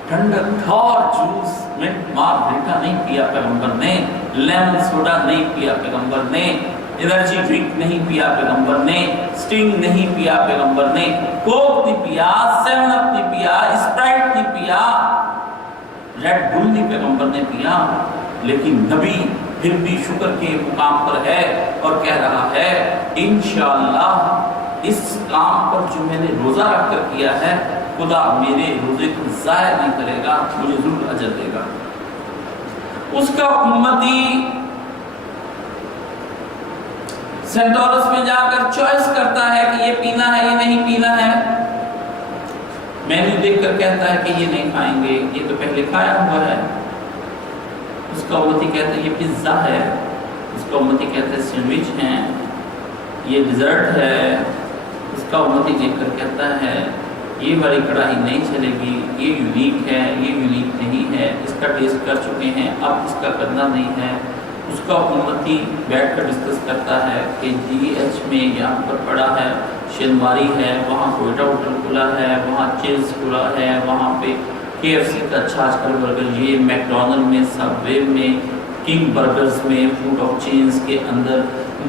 ٹھنڈک اور جوس، منٹ مارگریٹا نہیں پیا پیغمبر نے، لیمن سوڈا نہیں پیا پیغمبر نے، انرجی ڈرنک نہیں پیا پیغمبر نے، سٹنگ نہیں پیا پیغمبر نے، کوک نہیں پیا، 7 اپ نہیں پیا، اسپرائٹ نہیں پیا، ریڈ بل نہیں پیغمبر نے پیا، لیکن نبی پھر بھی شکر کے مقام پر ہے اور کہہ رہا ہے انشاءاللہ اس کام پر جو میں نے روزہ رکھ کر کیا ہے خدا میرے روزے کو ضائع نہیں کرے گا، مجھے ضرور اجر دے گا۔ اس کا امتی سینٹورس میں جا کر چوائس کرتا ہے کہ یہ پینا ہے یہ نہیں پینا ہے، مینو دیکھ کر کہتا ہے کہ یہ نہیں کھائیں گے، یہ تو پہلے کھایا ہوا ہے۔ اس کا امتی کہتا ہے یہ پیزا ہے، اس کا امتی کہتا ہے سینڈوچ ہیں، یہ ڈیزرٹ ہے، اس کا امتی دیکھ کر کہتا ہے یہ والی کڑاہی نہیں چلے گی، یہ یونیک ہے، یہ یونیک نہیں ہے، اس کا ٹیسٹ کر چکے ہیں، اب اس کا کرنا نہیں ہے۔ اس کا امتی بیٹھ کر ڈسکس کرتا ہے کہ جی ایچ میں یہاں پر پڑا ہے، شنواری ہے، وہاں کوئٹہ ہوٹل کھلا ہے، وہاں چیز کھلا ہے، وہاں پہ KFC کا اچھا آج کل برگر، یہ میکڈونلڈ میں، سب وے میں، کنگ برگرز میں، فوڈ آف چینز کے اندر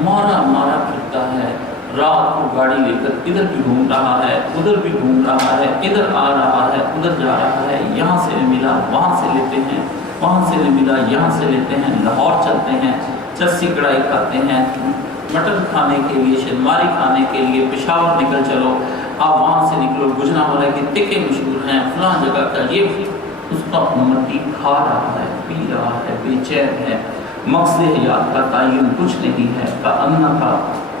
مارا مارا پھرتا ہے، رات کو گاڑی لے کر ادھر بھی گھوم رہا ہے، ادھر بھی گھوم رہا ہے، ادھر آ رہا ہے، ادھر جا رہا ہے، یہاں سے ملا وہاں سے لیتے ہیں، وہاں سے نہیں ملا یہاں سے لیتے ہیں، لاہور چلتے ہیں، چسی کڑھائی کھاتے ہیں، مٹن کھانے کے لیے، شنواری کھانے کے لیے پشاور نکل چلو، آپ وہاں سے نکلو، گجرانوالہ کے ٹکے مشہور ہیں، فلاں جگہ کا یہ، اس کا امتی کھا رہا ہے، پی رہا ہے، بے چین ہے، مقصد حیات کا تعین کچھ نہیں ہے، کأنہ کا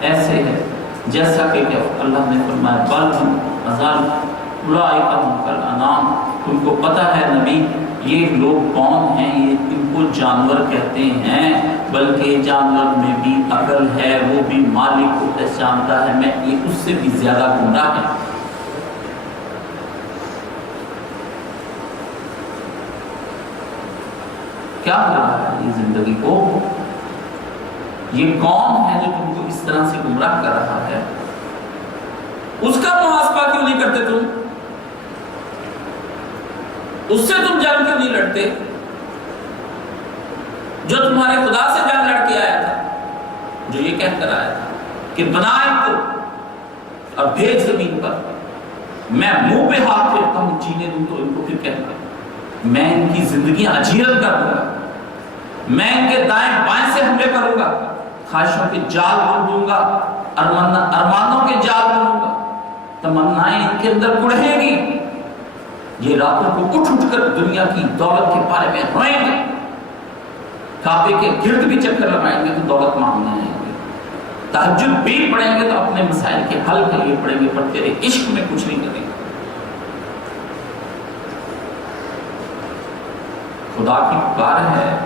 ایسے ہے جیسا کہ اللہ نے فرمایا بل ہم ازال اولئک ہم کالانعام، تم کو پتہ ہے نبی یہ لوگ کون ہیں، یہ ان کو جانور کہتے ہیں، بلکہ جانور میں بھی عقل ہے، وہ بھی مالک کو پہچانتا ہے، میں یہ اس سے بھی زیادہ گمراہ ہے۔ کیا ہو رہا ہے یہ زندگی کو؟ یہ کون ہے جو تم کو اس طرح سے گمراہ کر رہا ہے؟ اس کا محاسبہ کیوں نہیں کرتے تم؟ اس سے تم جنگ کیوں نہیں لڑتے جو تمہارے خدا سے جنگ لڑ کے آیا تھا، جو یہ کہہ کر آیا تھا کہ بنا ان کو اور بھیج زمین پر، میں منہ پہ ہاتھ پھیرتا ہوں جینے دوں تو ان کو پھر کہنا میں ان کی زندگیاں اجیرن کر دوں گا، میں ان کے دائیں بائیں سے حملے کروں گا، خواہشوں کے جال بن دوں گا، ارمانوں کے جال بنوں گا، تمنائیں ان کے اندر کڑھیں گی، یہ راتوں کو اٹھ اٹھ کر دنیا کی دولت کے بارے میں روئیں گے، کعبے کے گرد بھی چکر لگائیں گے تو دولت مانگنے آئیں گے، تہجد بھی پڑھیں گے تو اپنے مسائل کے حل کے لیے پڑھیں گے، پر تیرے عشق میں کچھ نہیں کریں گے۔ خدا کی پکار ہے،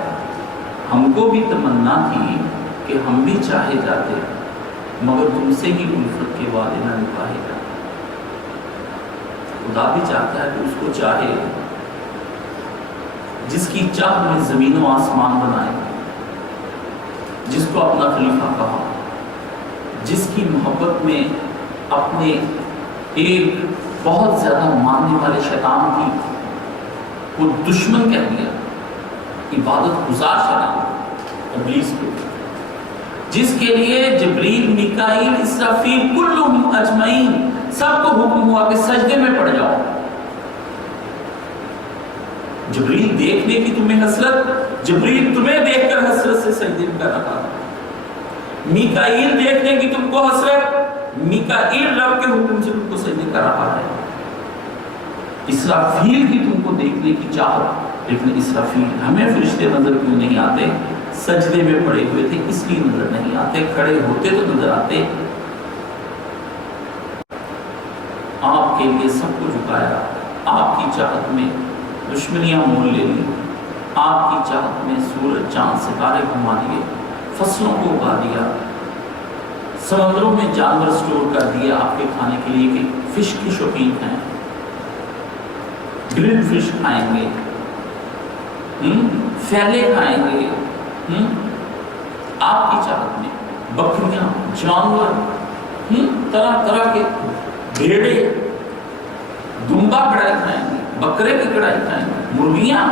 ہم کو بھی تمنا تھی کہ ہم بھی چاہے جاتے مگر تم سے ہی الفت کے وعدے نہ نبھائے جاتے۔ خدا بھی چاہتا ہے کہ اس کو چاہے جس کی چاہ میں زمین و آسمان بنائے، جس کو اپنا خلیفہ کہا، جس کی محبت میں اپنے ایک بہت زیادہ ماننے والے شیطان کی وہ دشمن کہہ دیا، عبادت گزار شیطان ابلیس کو، جس کے لیے جبریل، میکائیل، اسرافیل کلہم اجمعین سب کو حکم ہوا کہ سجدے میں پڑ جاؤ۔ جبریل دیکھنے کی تمہیں حسرت، جبریل تمہیں دیکھ کر حسرت سے سجدے میں کر رہا ہے، میکائیل دیکھنے کی تم کو حسرت، میکائیل رب کے حکم سے تم کو سجدے کر رہا ہے، اسرافیل کی تم کو دیکھنے کی چاہت، لیکن اسرافیل ہمیں فرشتے نظر کیوں نہیں آتے؟ سجدے میں پڑے ہوئے تھے اس لیے نظر نہیں آتے، کھڑے ہوتے تو نظر آتے۔ آپ کے لیے سب کو جھکایا، آپ کی چاہت میں دشمنیاں مول لے لی، آپ کی چاہت میں سورج چاند ستارے گھما دیے، فصلوں کو اگا دیا، سمندروں میں جانور سٹور کر دیا آپ کے کھانے کے لیے کہ فش کی شوقین ہیں، گرل فش کھائیں گے، فیلے کھائیں گے، آپ کی چاہت میں بکریاں، جانور، طرح طرح کے بھیڑے، دمبا کڑھائی کھائیں گے، بکرے کی کڑھائی کھائیں گے، مرغیاں،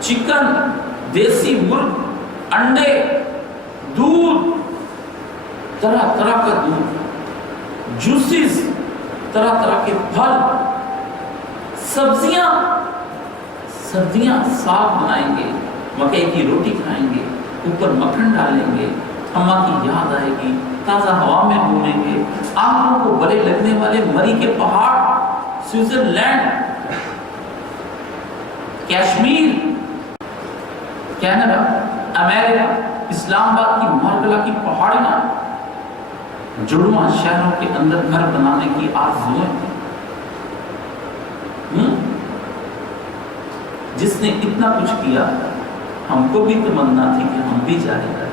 چکن، دیسی مرغ، انڈے، دودھ، طرح طرح کا دودھ، جوسز، طرح طرح کے پھل، سبزیاں، سردیاں ساگ بنائیں گے، مکئی کی روٹی کھائیں گے، اوپر مکھن ڈالیں گے، اماں کی یاد آئے گی، تازہ ہوا میں گھومیں گے، آنکھوں کو بڑے لگنے والے مری کے پہاڑ، سوئٹزرلینڈ، کشمیر، کینیڈا، امریکہ، اسلام آباد کی مارگلا کی پہاڑیاں، جڑواں شہروں کے اندر گھر بنانے کی آرزوئیں، جس نے اتنا کچھ کیا، ہم کو بھی تمنا تھی کہ ہم بھی چاہے جائیں۔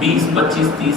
20, 25, 30,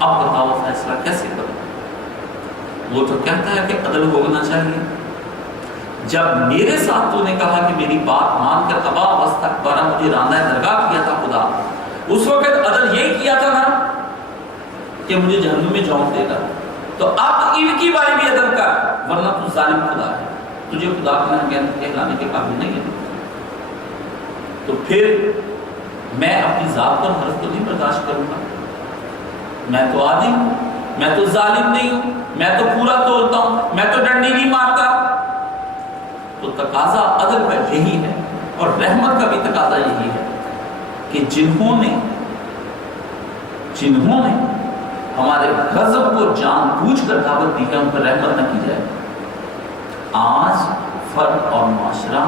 اب بتاؤ فیصلہ کیسے کروں؟ وہ تو کہتا ہے کہ عدل ہونا چاہیے. جب میرے ساتھ تو نے کہا کہ میری بات مان کر ابا واستکبر، مجھے راندہ درگاہ کیا تھا خدا، اس وقت عدل یہی کیا تھا نا کہ مجھے جہنم میں جھونک دے گا. تو اب ان کی باری بھی عدل کر، ورنہ تو ظالم خدا ہے، تجھے خدا کہلانے کے قابل نہیں ہے. تو پھر میں اپنی ذات پر حرف تو نہیں برداشت کروں گا. میں تو عادل ہوں، میں تو ظالم نہیں ہوں، میں تو پورا تولتا ہوں، میں تو ڈنڈی نہیں مارتا. تو تقاضا عدل کا یہی ہے، اور رحمت کا بھی تقاضا یہی ہے کہ جنہوں نے ہمارے غضب کو جان بوجھ کر دعوت دی ہے ان پر رحمت نہ کی جائے. آج فرد اور معاشرہ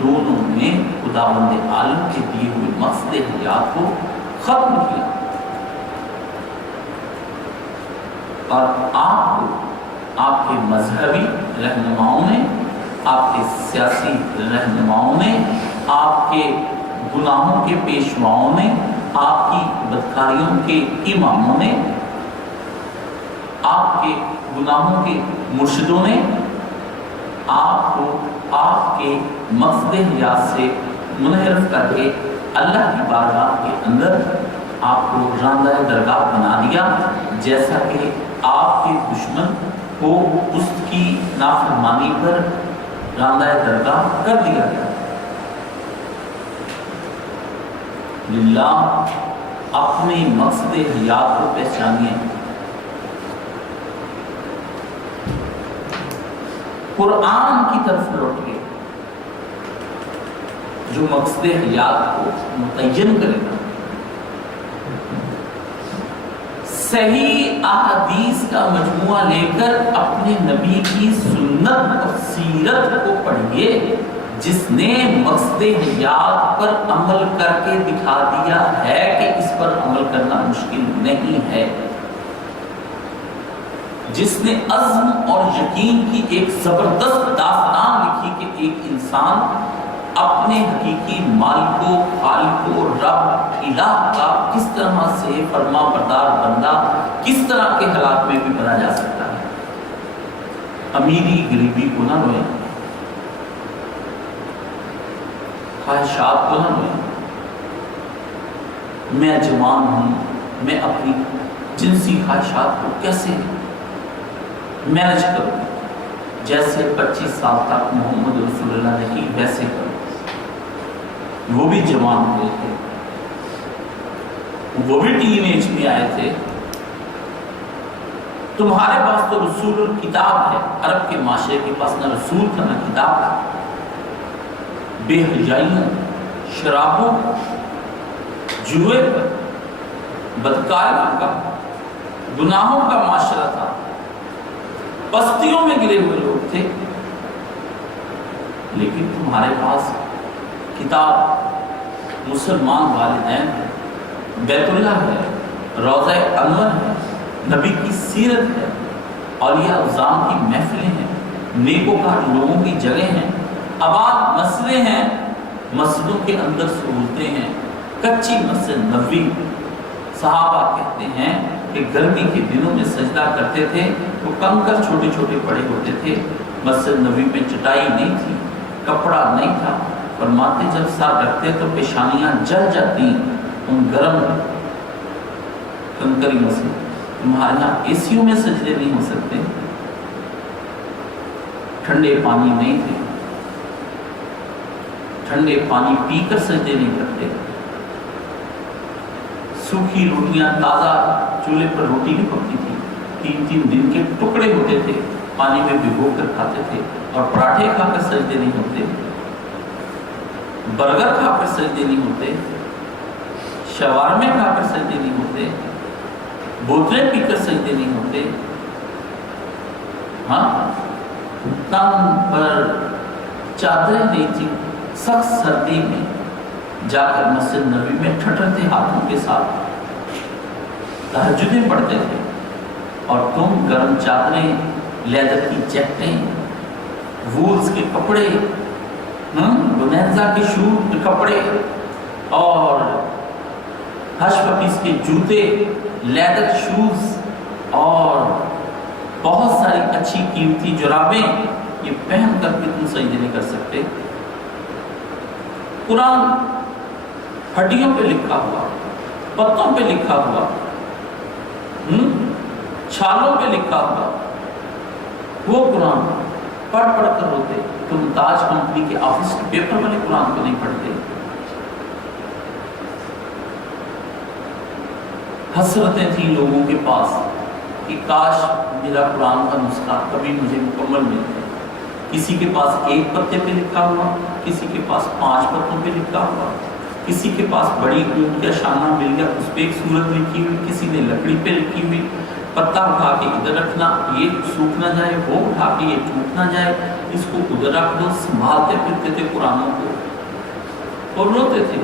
دونوں نے خداوند عالم کے دیے ہوئے مقصد حیات کو ختم کیا، اور آپ کو آپ کے مذہبی رہنماؤں نے، آپ کے سیاسی رہنماؤں نے، آپ کے گناہوں کے پیشواؤں نے، آپ کی بدکاریوں کے اماموں نے، آپ کے گناہوں کے مرشدوں نے آپ کو آپ کے مقصد حیات سے منحرف کر کے اللہ کی بارگاہ کے اندر آپ کو راندہ درگاہ بنا دیا، جیسا کہ آپ کے دشمن کو اس کی نافرمانی پر راندہ درگاہ کر دیا گیا. للہ اپنے مقصد حیات کو پہچانیے. قرآن کی طرف لوٹ کے جو مقصد حیات کو متعین کرے گا، صحیح احادیث کا مجموعہ لے کر اپنے نبی کی سنت اور سیرت کو پڑھیے، جس نے مقصد حیات پر عمل کر کے دکھا دیا ہے کہ اس پر عمل کرنا مشکل نہیں ہے، جس نے عزم اور یقین کی ایک زبردست داستان لکھی کہ ایک انسان اپنے حقیقی مالک و خالق و رب الہ کا کس طرح سے فرما بردار بندہ کس طرح کے حالات میں بھی بنا جا سکتا ہے. امیری غریبی کو نہ روئیں، خواہشات کو نہ روئیں. میں جوان ہوں، میں اپنی جنسی خواہشات کو کیسے مینج کروں؟ جیسے 25 سال تک محمد رسول اللہ نے کی ویسے کروں. وہ بھی جوان ہوئے تھے، وہ بھی ٹین ایج میں آئے تھے. تمہارے پاس تو رسول الکتاب ہے، عرب کے معاشرے کے پاس نہ رسول تھا نہ کتاب تھا. بے حیائیوں، شرابوں، جوئے پر، بدکاریوں کا، گناہوں کا معاشرہ تھا. بستیوں میں گرے ہوئے لوگ تھے، لیکن تمہارے پاس کتاب، مسلمان والدین ہے، بیت اللہ ہے، روضہ انور ہے، نبی کی سیرت ہے، اولیاء اعظام کی محفلیں ہیں، نیکوکار لوگوں کی جگہ ہیں، آباد مسجدیں ہیں، مسجدوں کے اندر سہولتیں ہیں. کچی مسجد نبوی، صحابہ کہتے ہیں کہ گرمی کے دنوں میں سجدہ کرتے تھے تو کنکر چھوٹے چھوٹے پڑے ہوتے تھے. مسجد نبوی میں چٹائی نہیں تھی، کپڑا نہیں تھا. فرماتے جب سر رکھتے تو پیشانیاں جل جاتی ان گرم کنکری مسجد. تمہارے یہاں اے سیوں میں سجدے نہیں ہو سکتے، ٹھنڈے پانی نہیں تھے، ٹھنڈے پانی پی کر سجدے نہیں کرتے. سوکھی روٹیاں، تازہ چولہے پر روٹی نہیں پکتی تھی، 3 دن کے ٹکڑے ہوتے تھے، پانی میں بھگو کر کھاتے تھے. اور پراٹھے کھا کر سجدے نہیں ہوتے، برگر کھا کر سجدے نہیں ہوتے، شوارمے کھا کر سجدے نہیں ہوتے، بوتلیں پی کر سجدے نہیں ہوتے. ہاں، تن پر چادریں نہیں تھی، سخت سردی میں جا کر مسجد نبوی میں ٹھٹرتے ہاتھوں کے ساتھ تہجدیں پڑھتے تھے. اور تم گرم چادریں، لیدر کی جیکٹیں، وولز کے کپڑے، بنیزا کے شوز کے کپڑے اور ہش پپیس کے جوتے لیدر شوز اور بہت ساری اچھی قیمتی جرابیں یہ پہن کر کے تم سجدے نہیں کر سکتے۔ قرآن ہڈیوں پہ لکھا ہوا، پتوں پہ لکھا ہوا، چھالوں پہ لکھا ہوا، وہ قرآن پڑھ پڑھ کر روتے۔ تم تاج کمپنی کے آفس کے پیپر والے قرآن کو نہیں پڑھتے۔ حسرتیں تھیں لوگوں کے پاس کہ کاش میرا قرآن کا نسخہ کبھی مجھے مکمل ملتا۔ کسی کے پاس 1 پتے پہ لکھا ہوا، کسی کے پاس 5 پتوں پہ لکھا ہوا، کسی کے پاس بڑی اونٹ کا شانہ مل گیا، اس پہ ایک سورت لکھی ہوئی، کسی نے لکڑی پہ لکھی ہوئی، پتا اٹھا کے ادھر رکھنا، یہ سوکھ نہ جائے، وہ اٹھا کے یہ ٹوٹ نہ جائے، اس کو ادھر رکھ دو۔ سنبھالتے پھرتے تھے قرآنوں کو اور روتے تھے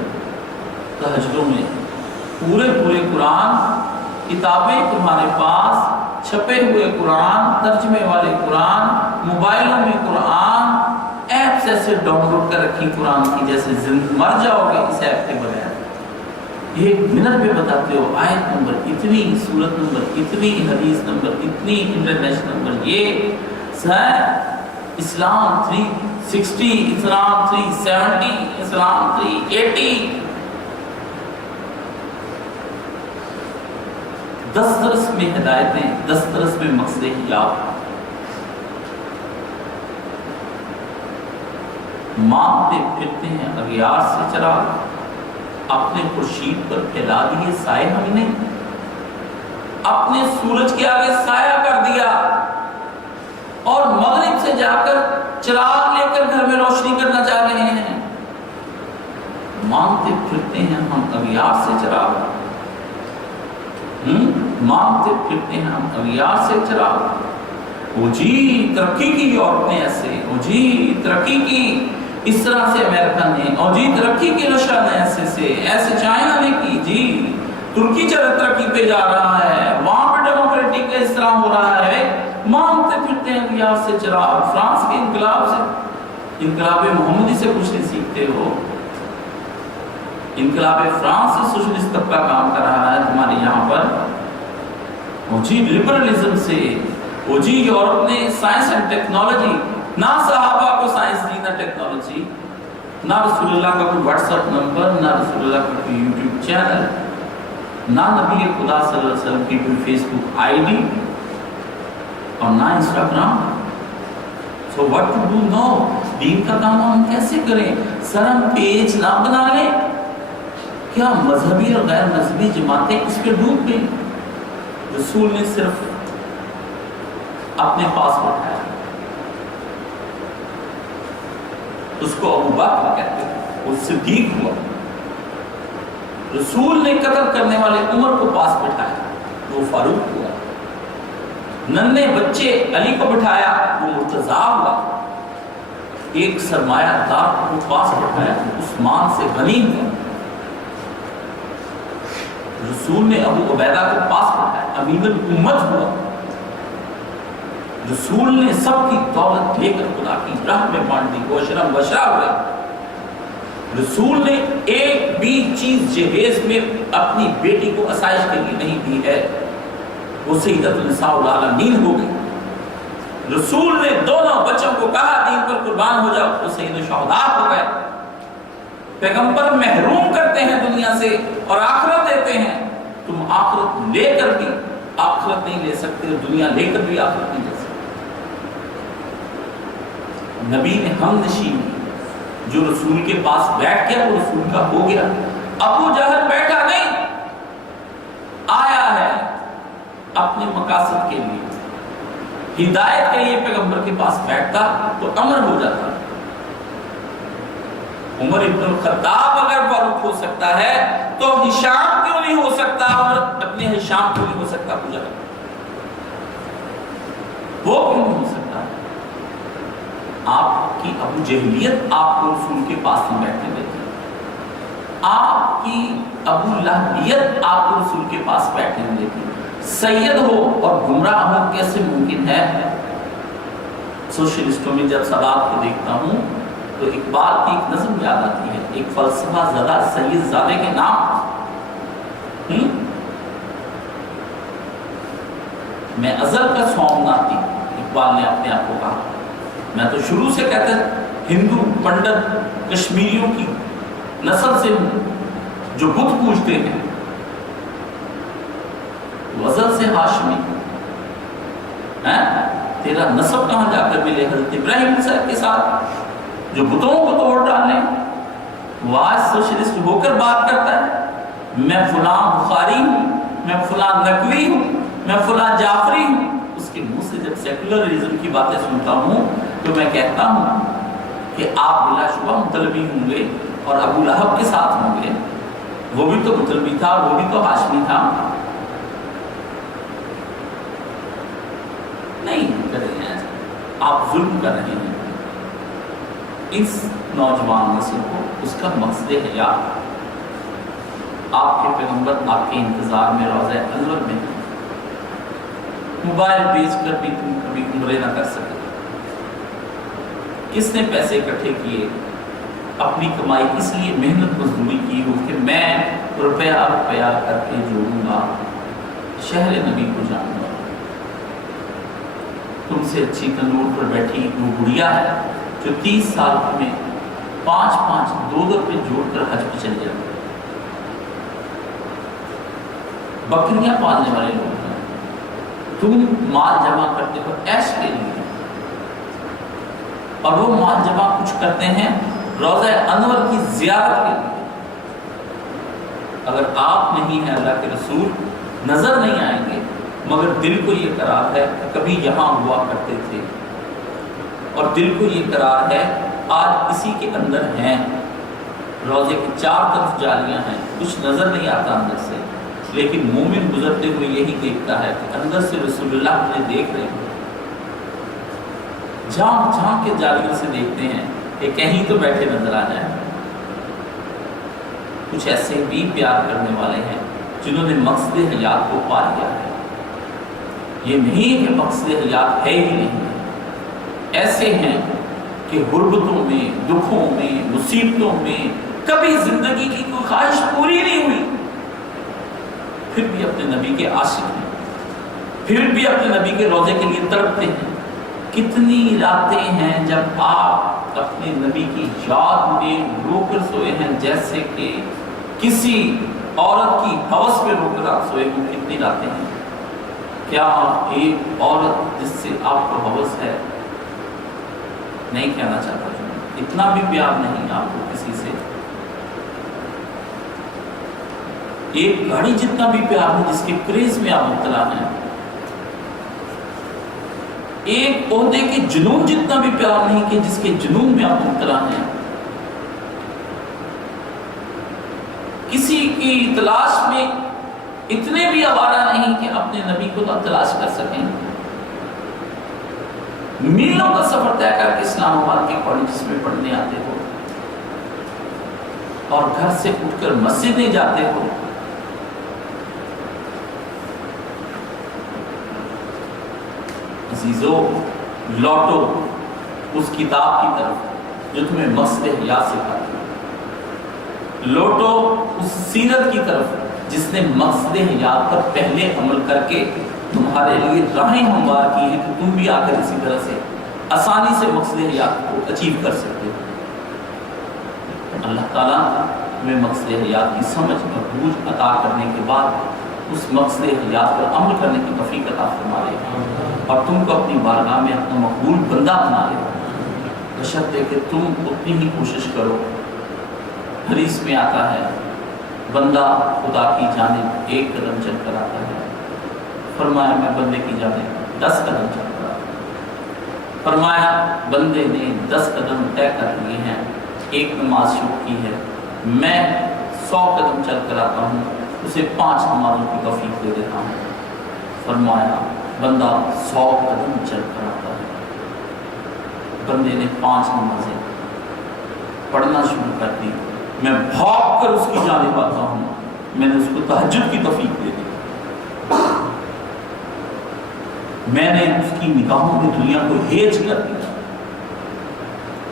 تہجدوں میں۔ پورے قرآن، کتابیں تمہارے پاس، چھپے ہوئے قرآن، ترجمے والے قرآن، موبائلوں میں قرآن، ایپس ایسے ڈاؤن لوڈ کر رکھی قرآن کی جیسے مر جاؤ گے اس ایپ کے بغیر۔ 1 منٹ میں بتاتے ہو آیت نمبر اتنی، سورت نمبر اتنی، حدیث نمبر اتنی، انٹرنیشنل نمبر یہ اسلام 360، اسلام 370، اسلام 380۔ 10 درس میں ہدایتیں، 10 درس میں مقصد حجاب۔ مانگتے پھرتے ہیں اغیار سے چراغ، اپنے خورشید پر پھیلا دیے سائے ہم نے، اپنے سورج کے آگے سایہ کر دیا، اور مغرب سے جا کر چراغ لے کر گھر میں روشنی کرنا چاہ رہے ہیں۔ مانگتے پھرتے ہیں ہم اغیار سے چراغ، مانگتے پھرتے ہیں ہم اغیار سے چراغ۔ او جی ترقی کی یورپ نے ایسے، او جی ترقی کی اس طرح سے امریکہ نے، او جی ترقی کی رشیا نے ایسے چائنا نے کی، جی ترکی ترقی پہ جا رہا ہے، وہاں پہ ڈیموکریٹک اس طرح ہو رہا ہے۔ مانگتے پھرتے ہیں اغیار سے چراغ۔ فرانس کے انقلاب سے، انقلاب محمدی سے کچھ نہیں سیکھتے ہو۔ انقلاب فرانس سے سوشلسٹ طبقہ کام کر رہا ہے تمہارے یہاں پر، او جی لبرلزم سے، او جی یورپ نے سائنس اینڈ ٹیکنالوجی، نہ صحابہ کو سائنس دی نہ ٹیکنالوجی، نہ رسول اللہ کا کوئی واٹس ایپ نمبر، نہ رسول اللہ کا کوئی یوٹیوب چینل، نہ نبی خدا صلی اللہ علیہ وسلم کی کوئی فیس بک آئی ڈی، اور نہ Instagram. So what to do now, دین کا کام ہم کیسے کریں؟ سر ہم پیج نہ بنا لیں؟ کیا مذہبی اور غیر مذہبی جماعتیں اس پہ ڈوب گئی؟ رسول نے صرف اپنے پاس بٹھایا، اس کو ابو بکر کہتے ہیں، وہ صدیق ہوا۔ رسول نے قتل کرنے والے عمر کو پاس بٹھایا، وہ فاروق ہوا۔ ننھے بچے علی کو بٹھایا، وہ مرتضیٰ ہوا۔ ایک سرمایہ دار کو پاس بٹھایا، عثمان سے غنی ہوا۔ رسول نے ابو عبیدہ کو پاس بٹھایا، امین الامت ہوا۔ رسول نے سب کی دولت لے کر خدا کی راہ میں بانٹ دی، گوشرا بشرا ہوئے۔ رسول نے ایک بھی چیز جہیز میں اپنی بیٹی کو آسائش کے لیے نہیں دی ہے، وہ سیدۃ النساء العالمین ہو گئی۔ رسول نے دونوں بچوں کو کہا دین پر قربان ہو جاؤ، وہ سید الشہداء ہو گئے۔ پیغمبر محروم کرتے ہیں دنیا سے اور آخرت دیتے ہیں، تم آخرت لے کر بھی آخرت نہیں لے سکتے، دنیا لے کر بھی آخرت نہیں لے سکتے۔ نبی نے ہم نشین جو رسول کے پاس بیٹھ گیا وہ رسول کا ہو گیا۔ ابو جہل بیٹھا نہیں، آیا ہے اپنے مقاصد کے لیے، ہدایت کے لیے پیغمبر کے پاس بیٹھتا تو امر ہو جاتا۔ عمر ابن الخطاب اگر فاروق ہو سکتا ہے تو ہشام کیوں نہیں ہو سکتا، اور اپنے ہشام کیوں نہیں ہو سکتا ابو جہل؟ وہ کیوں نہیں ہو سکتا؟ آپ کی ابو جہلیت آپ کو رسول کے پاس نہیں بیٹھنے دیتی، آپ کی ابو لہبیت آپ کو رسول کے پاس بیٹھنے نہیں دیتی۔ سید ہو اور گمراہ ہو کیسے ممکن ہے؟ سوشلسٹوں میں جب سادات کو دیکھتا ہوں تو اقبال کی ایک نظم یاد آتی ہے، ایک فلسفہ زدہ سید زادے کے نام، میں ازل کا سومناتی، اقبال نے اپنے آپ کو کہا. میں تو شروع سے کہتا ہندو پنڈت کشمیریوں کی نسل سے ہوں جو بت پوجتے ہیں. ازل سے ہاشمی تیرا نسب کہاں جا کر ملے حضرت ابراہیم صاحب کے ساتھ جو بتوں کو توڑ ڈالیں. وہ آج سوشلسٹ ہو کر بات کرتا ہے میں فلاں بخاری ہوں، میں فلاں نقوی ہوں، میں فلاں جعفری ہوں. اس کے منہ سے جب سیکولرزم کی باتیں سنتا ہوں تو میں کہتا ہوں کہ آپ بلا شبہ مطلبی ہوں گے اور ابو لہب کے ساتھ ہوں گے. وہ بھی تو مطلبی تھا، وہ بھی تو ہاشمی تھا. نہیں کر رہے ہیں آپ، ظلم کر رہے ہیں اس نوجوان نسل کو. اس کا مقصد حیات آپ کے پیغمبر آپ کے انتظار میں روضہ انور میں ہیں. موبائل بیچ کر بھی تم کبھی عمرے نہ کر سکے. کس نے پیسے اکٹھے کیے؟ اپنی کمائی اس لیے محنت مزدوری کی ہو کہ میں روپیہ روپیہ کر کے جوڑوں گا، شہر نبی کو جاؤں گا. تم سے اچھی تنور پر بیٹھی وہ گڑیا ہے جو 30 سال میں 5-5 2 روپے جوڑ کر حج پہ چل جاتے. بکریاں پالنے والے لوگ ہیں، تم مال جمع کرتے ہو عیش کے لیے، اور وہ مال جمع کچھ کرتے ہیں روضہ انور کی زیارت کے لیے. اگر آپ نہیں ہیں اللہ کے رسول نظر نہیں آئیں گے، مگر دل کو یہ قرار ہے کبھی یہاں ہوا کرتے تھے، اور دل کو یہ قرار ہے آج اسی کے اندر ہیں. روضے کی 4 طرف جالیاں ہیں، کچھ نظر نہیں آتا اندر سے، لیکن مومن گزرتے ہوئے یہی دیکھتا ہے کہ اندر سے رسول اللہ مجھے دیکھ رہے ہیں. جھانک جھانک کے جالیوں سے دیکھتے ہیں کہ کہیں تو بیٹھے نظر آ جائیں. کچھ ایسے بھی پیار کرنے والے ہیں جنہوں نے مقصد حیات کو پا لیا ہے. یہ نہیں کہ مقصد حیات ہے ہی نہیں، ایسے ہیں کہ غربتوں میں، دکھوں میں، مصیبتوں میں کبھی زندگی کی کوئی خواہش پوری نہیں ہوئی، پھر بھی اپنے نبی کے عاشق ہیں، پھر بھی اپنے نبی کے روضے کے لیے تڑپتے ہیں. کتنی راتیں ہیں جب آپ اپنے نبی کی یاد میں رو کر سوئے ہیں جیسے کہ کسی عورت کی ہوس پہ رو کر آپ سوئے ہوں. کتنی راتیں ہیں. کیا ایک عورت جس سے آپ کو ہوس ہے، نہیں کہنا چاہتا ہوں، اتنا بھی پیار نہیں آپ کو کسی سے. ایک گاڑی جتنا بھی پیار ہے جس کے کریز میں آپ مبتلا ہیں، ایک عہدے کے جنون جتنا بھی پیار نہیں کہ جس کے جنون میں آپ مبتلا ہیں. کسی کی تلاش میں اتنے بھی آوارہ نہیں کہ اپنے نبی کو تو تلاش کر سکیں. میلوں کا سفر طے کر کے اسلام آباد کے کالجز میں پڑھنے آتے ہو، اور گھر سے اٹھ کر مسجد نہیں جاتے ہو. عزیزو، لوٹو اس کتاب کی طرف جو تمہیں مقصد حیات سکھاتی ہے. لوٹو اس سیرت کی طرف جس نے مقصد حیات پر پہلے عمل کر کے تمہارے لیے راہیں ہموار کی ہیں کہ تم بھی آ کر اسی طرح سے آسانی سے مقصد حیات کو اچیو کر سکتے ہو. اللہ تعالیٰ تمہیں مقصد حیات کی سمجھ اور بوجھ عطا کرنے کے بعد اس مقصد حیات پر عمل کرنے کی توفیق عطا فرما لے اور تم کو اپنی بارگاہ میں اپنا مقبول بندہ بنا لے، بشرطے کہ تم اتنی ہی کوشش کرو. حدیث میں آتا ہے بندہ خدا کی جانب 1 قدم چل کر آتا ہے، فرمایا میں بندے کی جانب 10 قدم چل کر آتا ہوں. فرمایا بندے نے 10 قدم طے کر لیے ہیں، 1 نماز شروع کی ہے، میں 100 قدم چل کر آتا ہوں، اسے 5 نمازوں کی توفیق دے دیتا ہوں. فرمایا بندہ 100 قدم چل کر آتا ہے، بندے نے 5 نمازیں پڑھنا شروع کر دی، میں بھاگ کر اس کی جانب آتا ہوں، میں نے اس کو تہجد کی توفیق دے دی. میں نے اس کی نگاہوں میں دنیا کو ہیج کر دیا،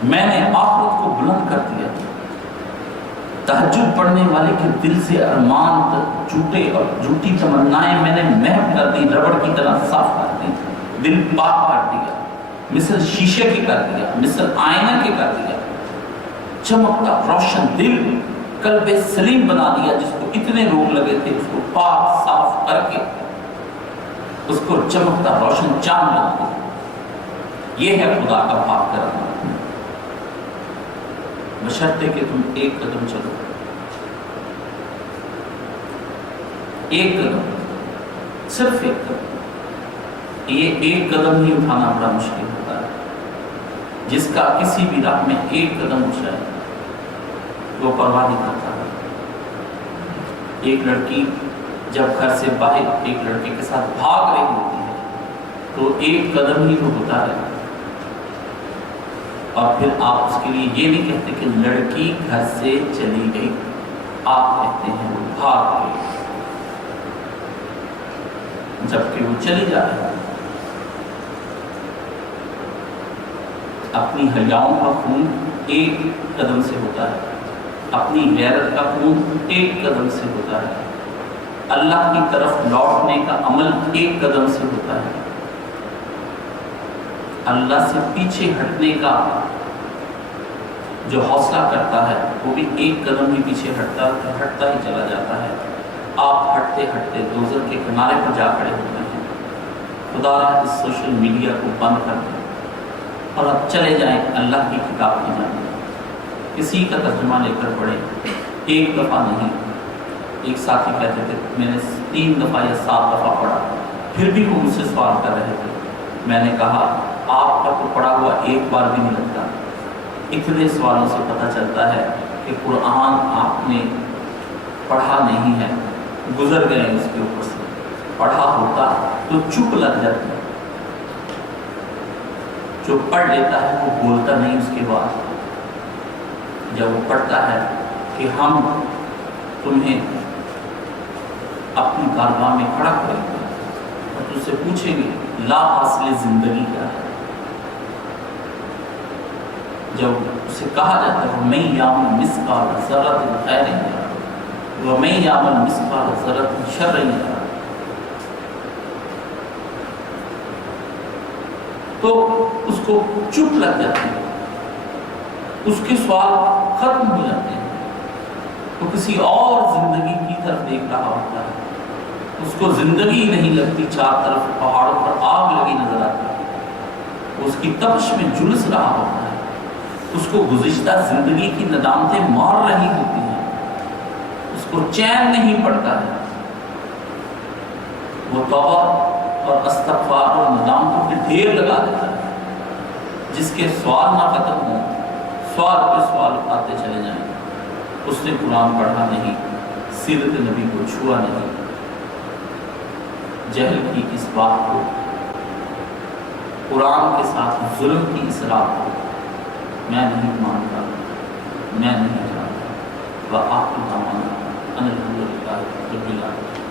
میں نے آخرت کو بلند کر دیا. تہجد پڑھنے والے کے دل سے ارمان جھوٹے اور جھوٹی تمنائیں میں نے محو کر دی، ربڑ کی طرح صاف کر دی، دل پاک کر دیا، مثل شیشے کے کر دیا، مثل آئینہ کے کر دیا، چمکتا روشن دل، قلب سلیم بنا دیا، جس کو اتنے روگ لگے تھے اس کو پاک صاف کر کے اس کو چمکتا روشن چاند بنا دیا۔ یہ ہے خدا کا پاک کرنا، بشرطے کہ تم ایک قدم چلو، ایک قدم، صرف ایک قدم۔ یہ ایک قدم ہی اٹھانا بڑا مشکل ہوتا ہے۔ جس کا کسی بھی راہ میں ایک قدم اٹھائے وہ پرواہ نہیں کرتا ہے۔ ایک لڑکی جب گھر سے باہر ایک لڑکے کے ساتھ بھاگ رہی ہوتی ہے تو ایک قدم ہی تو ہوتا ہے، اور پھر آپ اس کے لیے یہ نہیں کہتے کہ لڑکی گھر سے چلی گئی، آپ کہتے ہیں وہ بھاگ گئی، جبکہ وہ چلی جا رہی ہے۔ اپنی حیاؤں کا خون ایک قدم سے ہوتا ہے، اپنی غیرت کا خون ایک قدم سے ہوتا ہے، اللہ کی طرف لوٹنے کا عمل ایک قدم سے ہوتا ہے، اللہ سے پیچھے ہٹنے کا جو حوصلہ کرتا ہے وہ بھی ایک قدم ہی پیچھے ہٹتا ہی چلا جاتا ہے۔ آپ ہٹتے ہٹتے دوزخ کے کنارے پر جا کھڑے ہوتے ہیں۔ خدا را اس سوشل میڈیا کو بند کر دیں اور اب چلے جائیں اللہ کی کتاب کی جانب، کسی کا ترجمہ لے کر پڑھیں، ایک دفعہ نہیں۔ ایک ساتھی کہتے تھے میں نے 3 دفعہ یا 7 دفعہ پڑھا، پھر بھی وہ مجھ سے سوال کر رہے تھے۔ میں نے کہا آپ کا تو پڑھا ہوا ایک بار بھی نہیں لگتا، اتنے سوالوں سے پتہ چلتا ہے کہ قرآن آپ نے پڑھا نہیں ہے، گزر گئے اس کے اوپر سے۔ پڑھا ہوتا تو چپ لگ جاتی، جو پڑھ لیتا ہے وہ بولتا نہیں اس کے بعد۔ جب وہ پڑھتا ہے کہ ہم تمہیں اپنی کارواں میں کھڑا کریں گے اور تم سے پوچھیں گے لا حاصل زندگی کیا ہے، جب اسے کہا جاتا ہے وَمَن يَعْمَلْ مِثْقَالَ ذَرَّةٍ خَيْرًا يَرَهُ وَمَن يَعْمَلْ مِثْقَالَ ذَرَّةٍ شَرًّا يَرَهُ، تو اس کو چپ لگ جاتی ہے، اس کے سوال ختم ہو جاتے ہیں، وہ کسی اور زندگی کی طرف دیکھ رہا ہوتا ہے، اس کو زندگی نہیں لگتی، چار طرف پہاڑوں پر آگ لگی نظر آتی ہے، وہ اس کی تپش میں جھلس رہا ہوتا ہے، اس کو گزشتہ زندگی کی ندامتیں مار رہی ہوتی ہیں، اس کو چین نہیں پڑتا ہے، وہ توبہ اور استغفار اور ندامتوں کے ڈھیر لگا دیتا ہے، جس کے سوال نہ ختم ہوں، سوال پہ سوال آتے چلے جائیں۔ اس نے قرآن پڑھا نہیں، سیرت نبی کو چھوا نہیں۔ جہل کی اس بات کو، قرآن کے ساتھ ظلم کی اس رات کو میں نہیں مانتا، میں نہیں جانتا۔ وآخر دعوانا ان الحمد للہ رب العالمین۔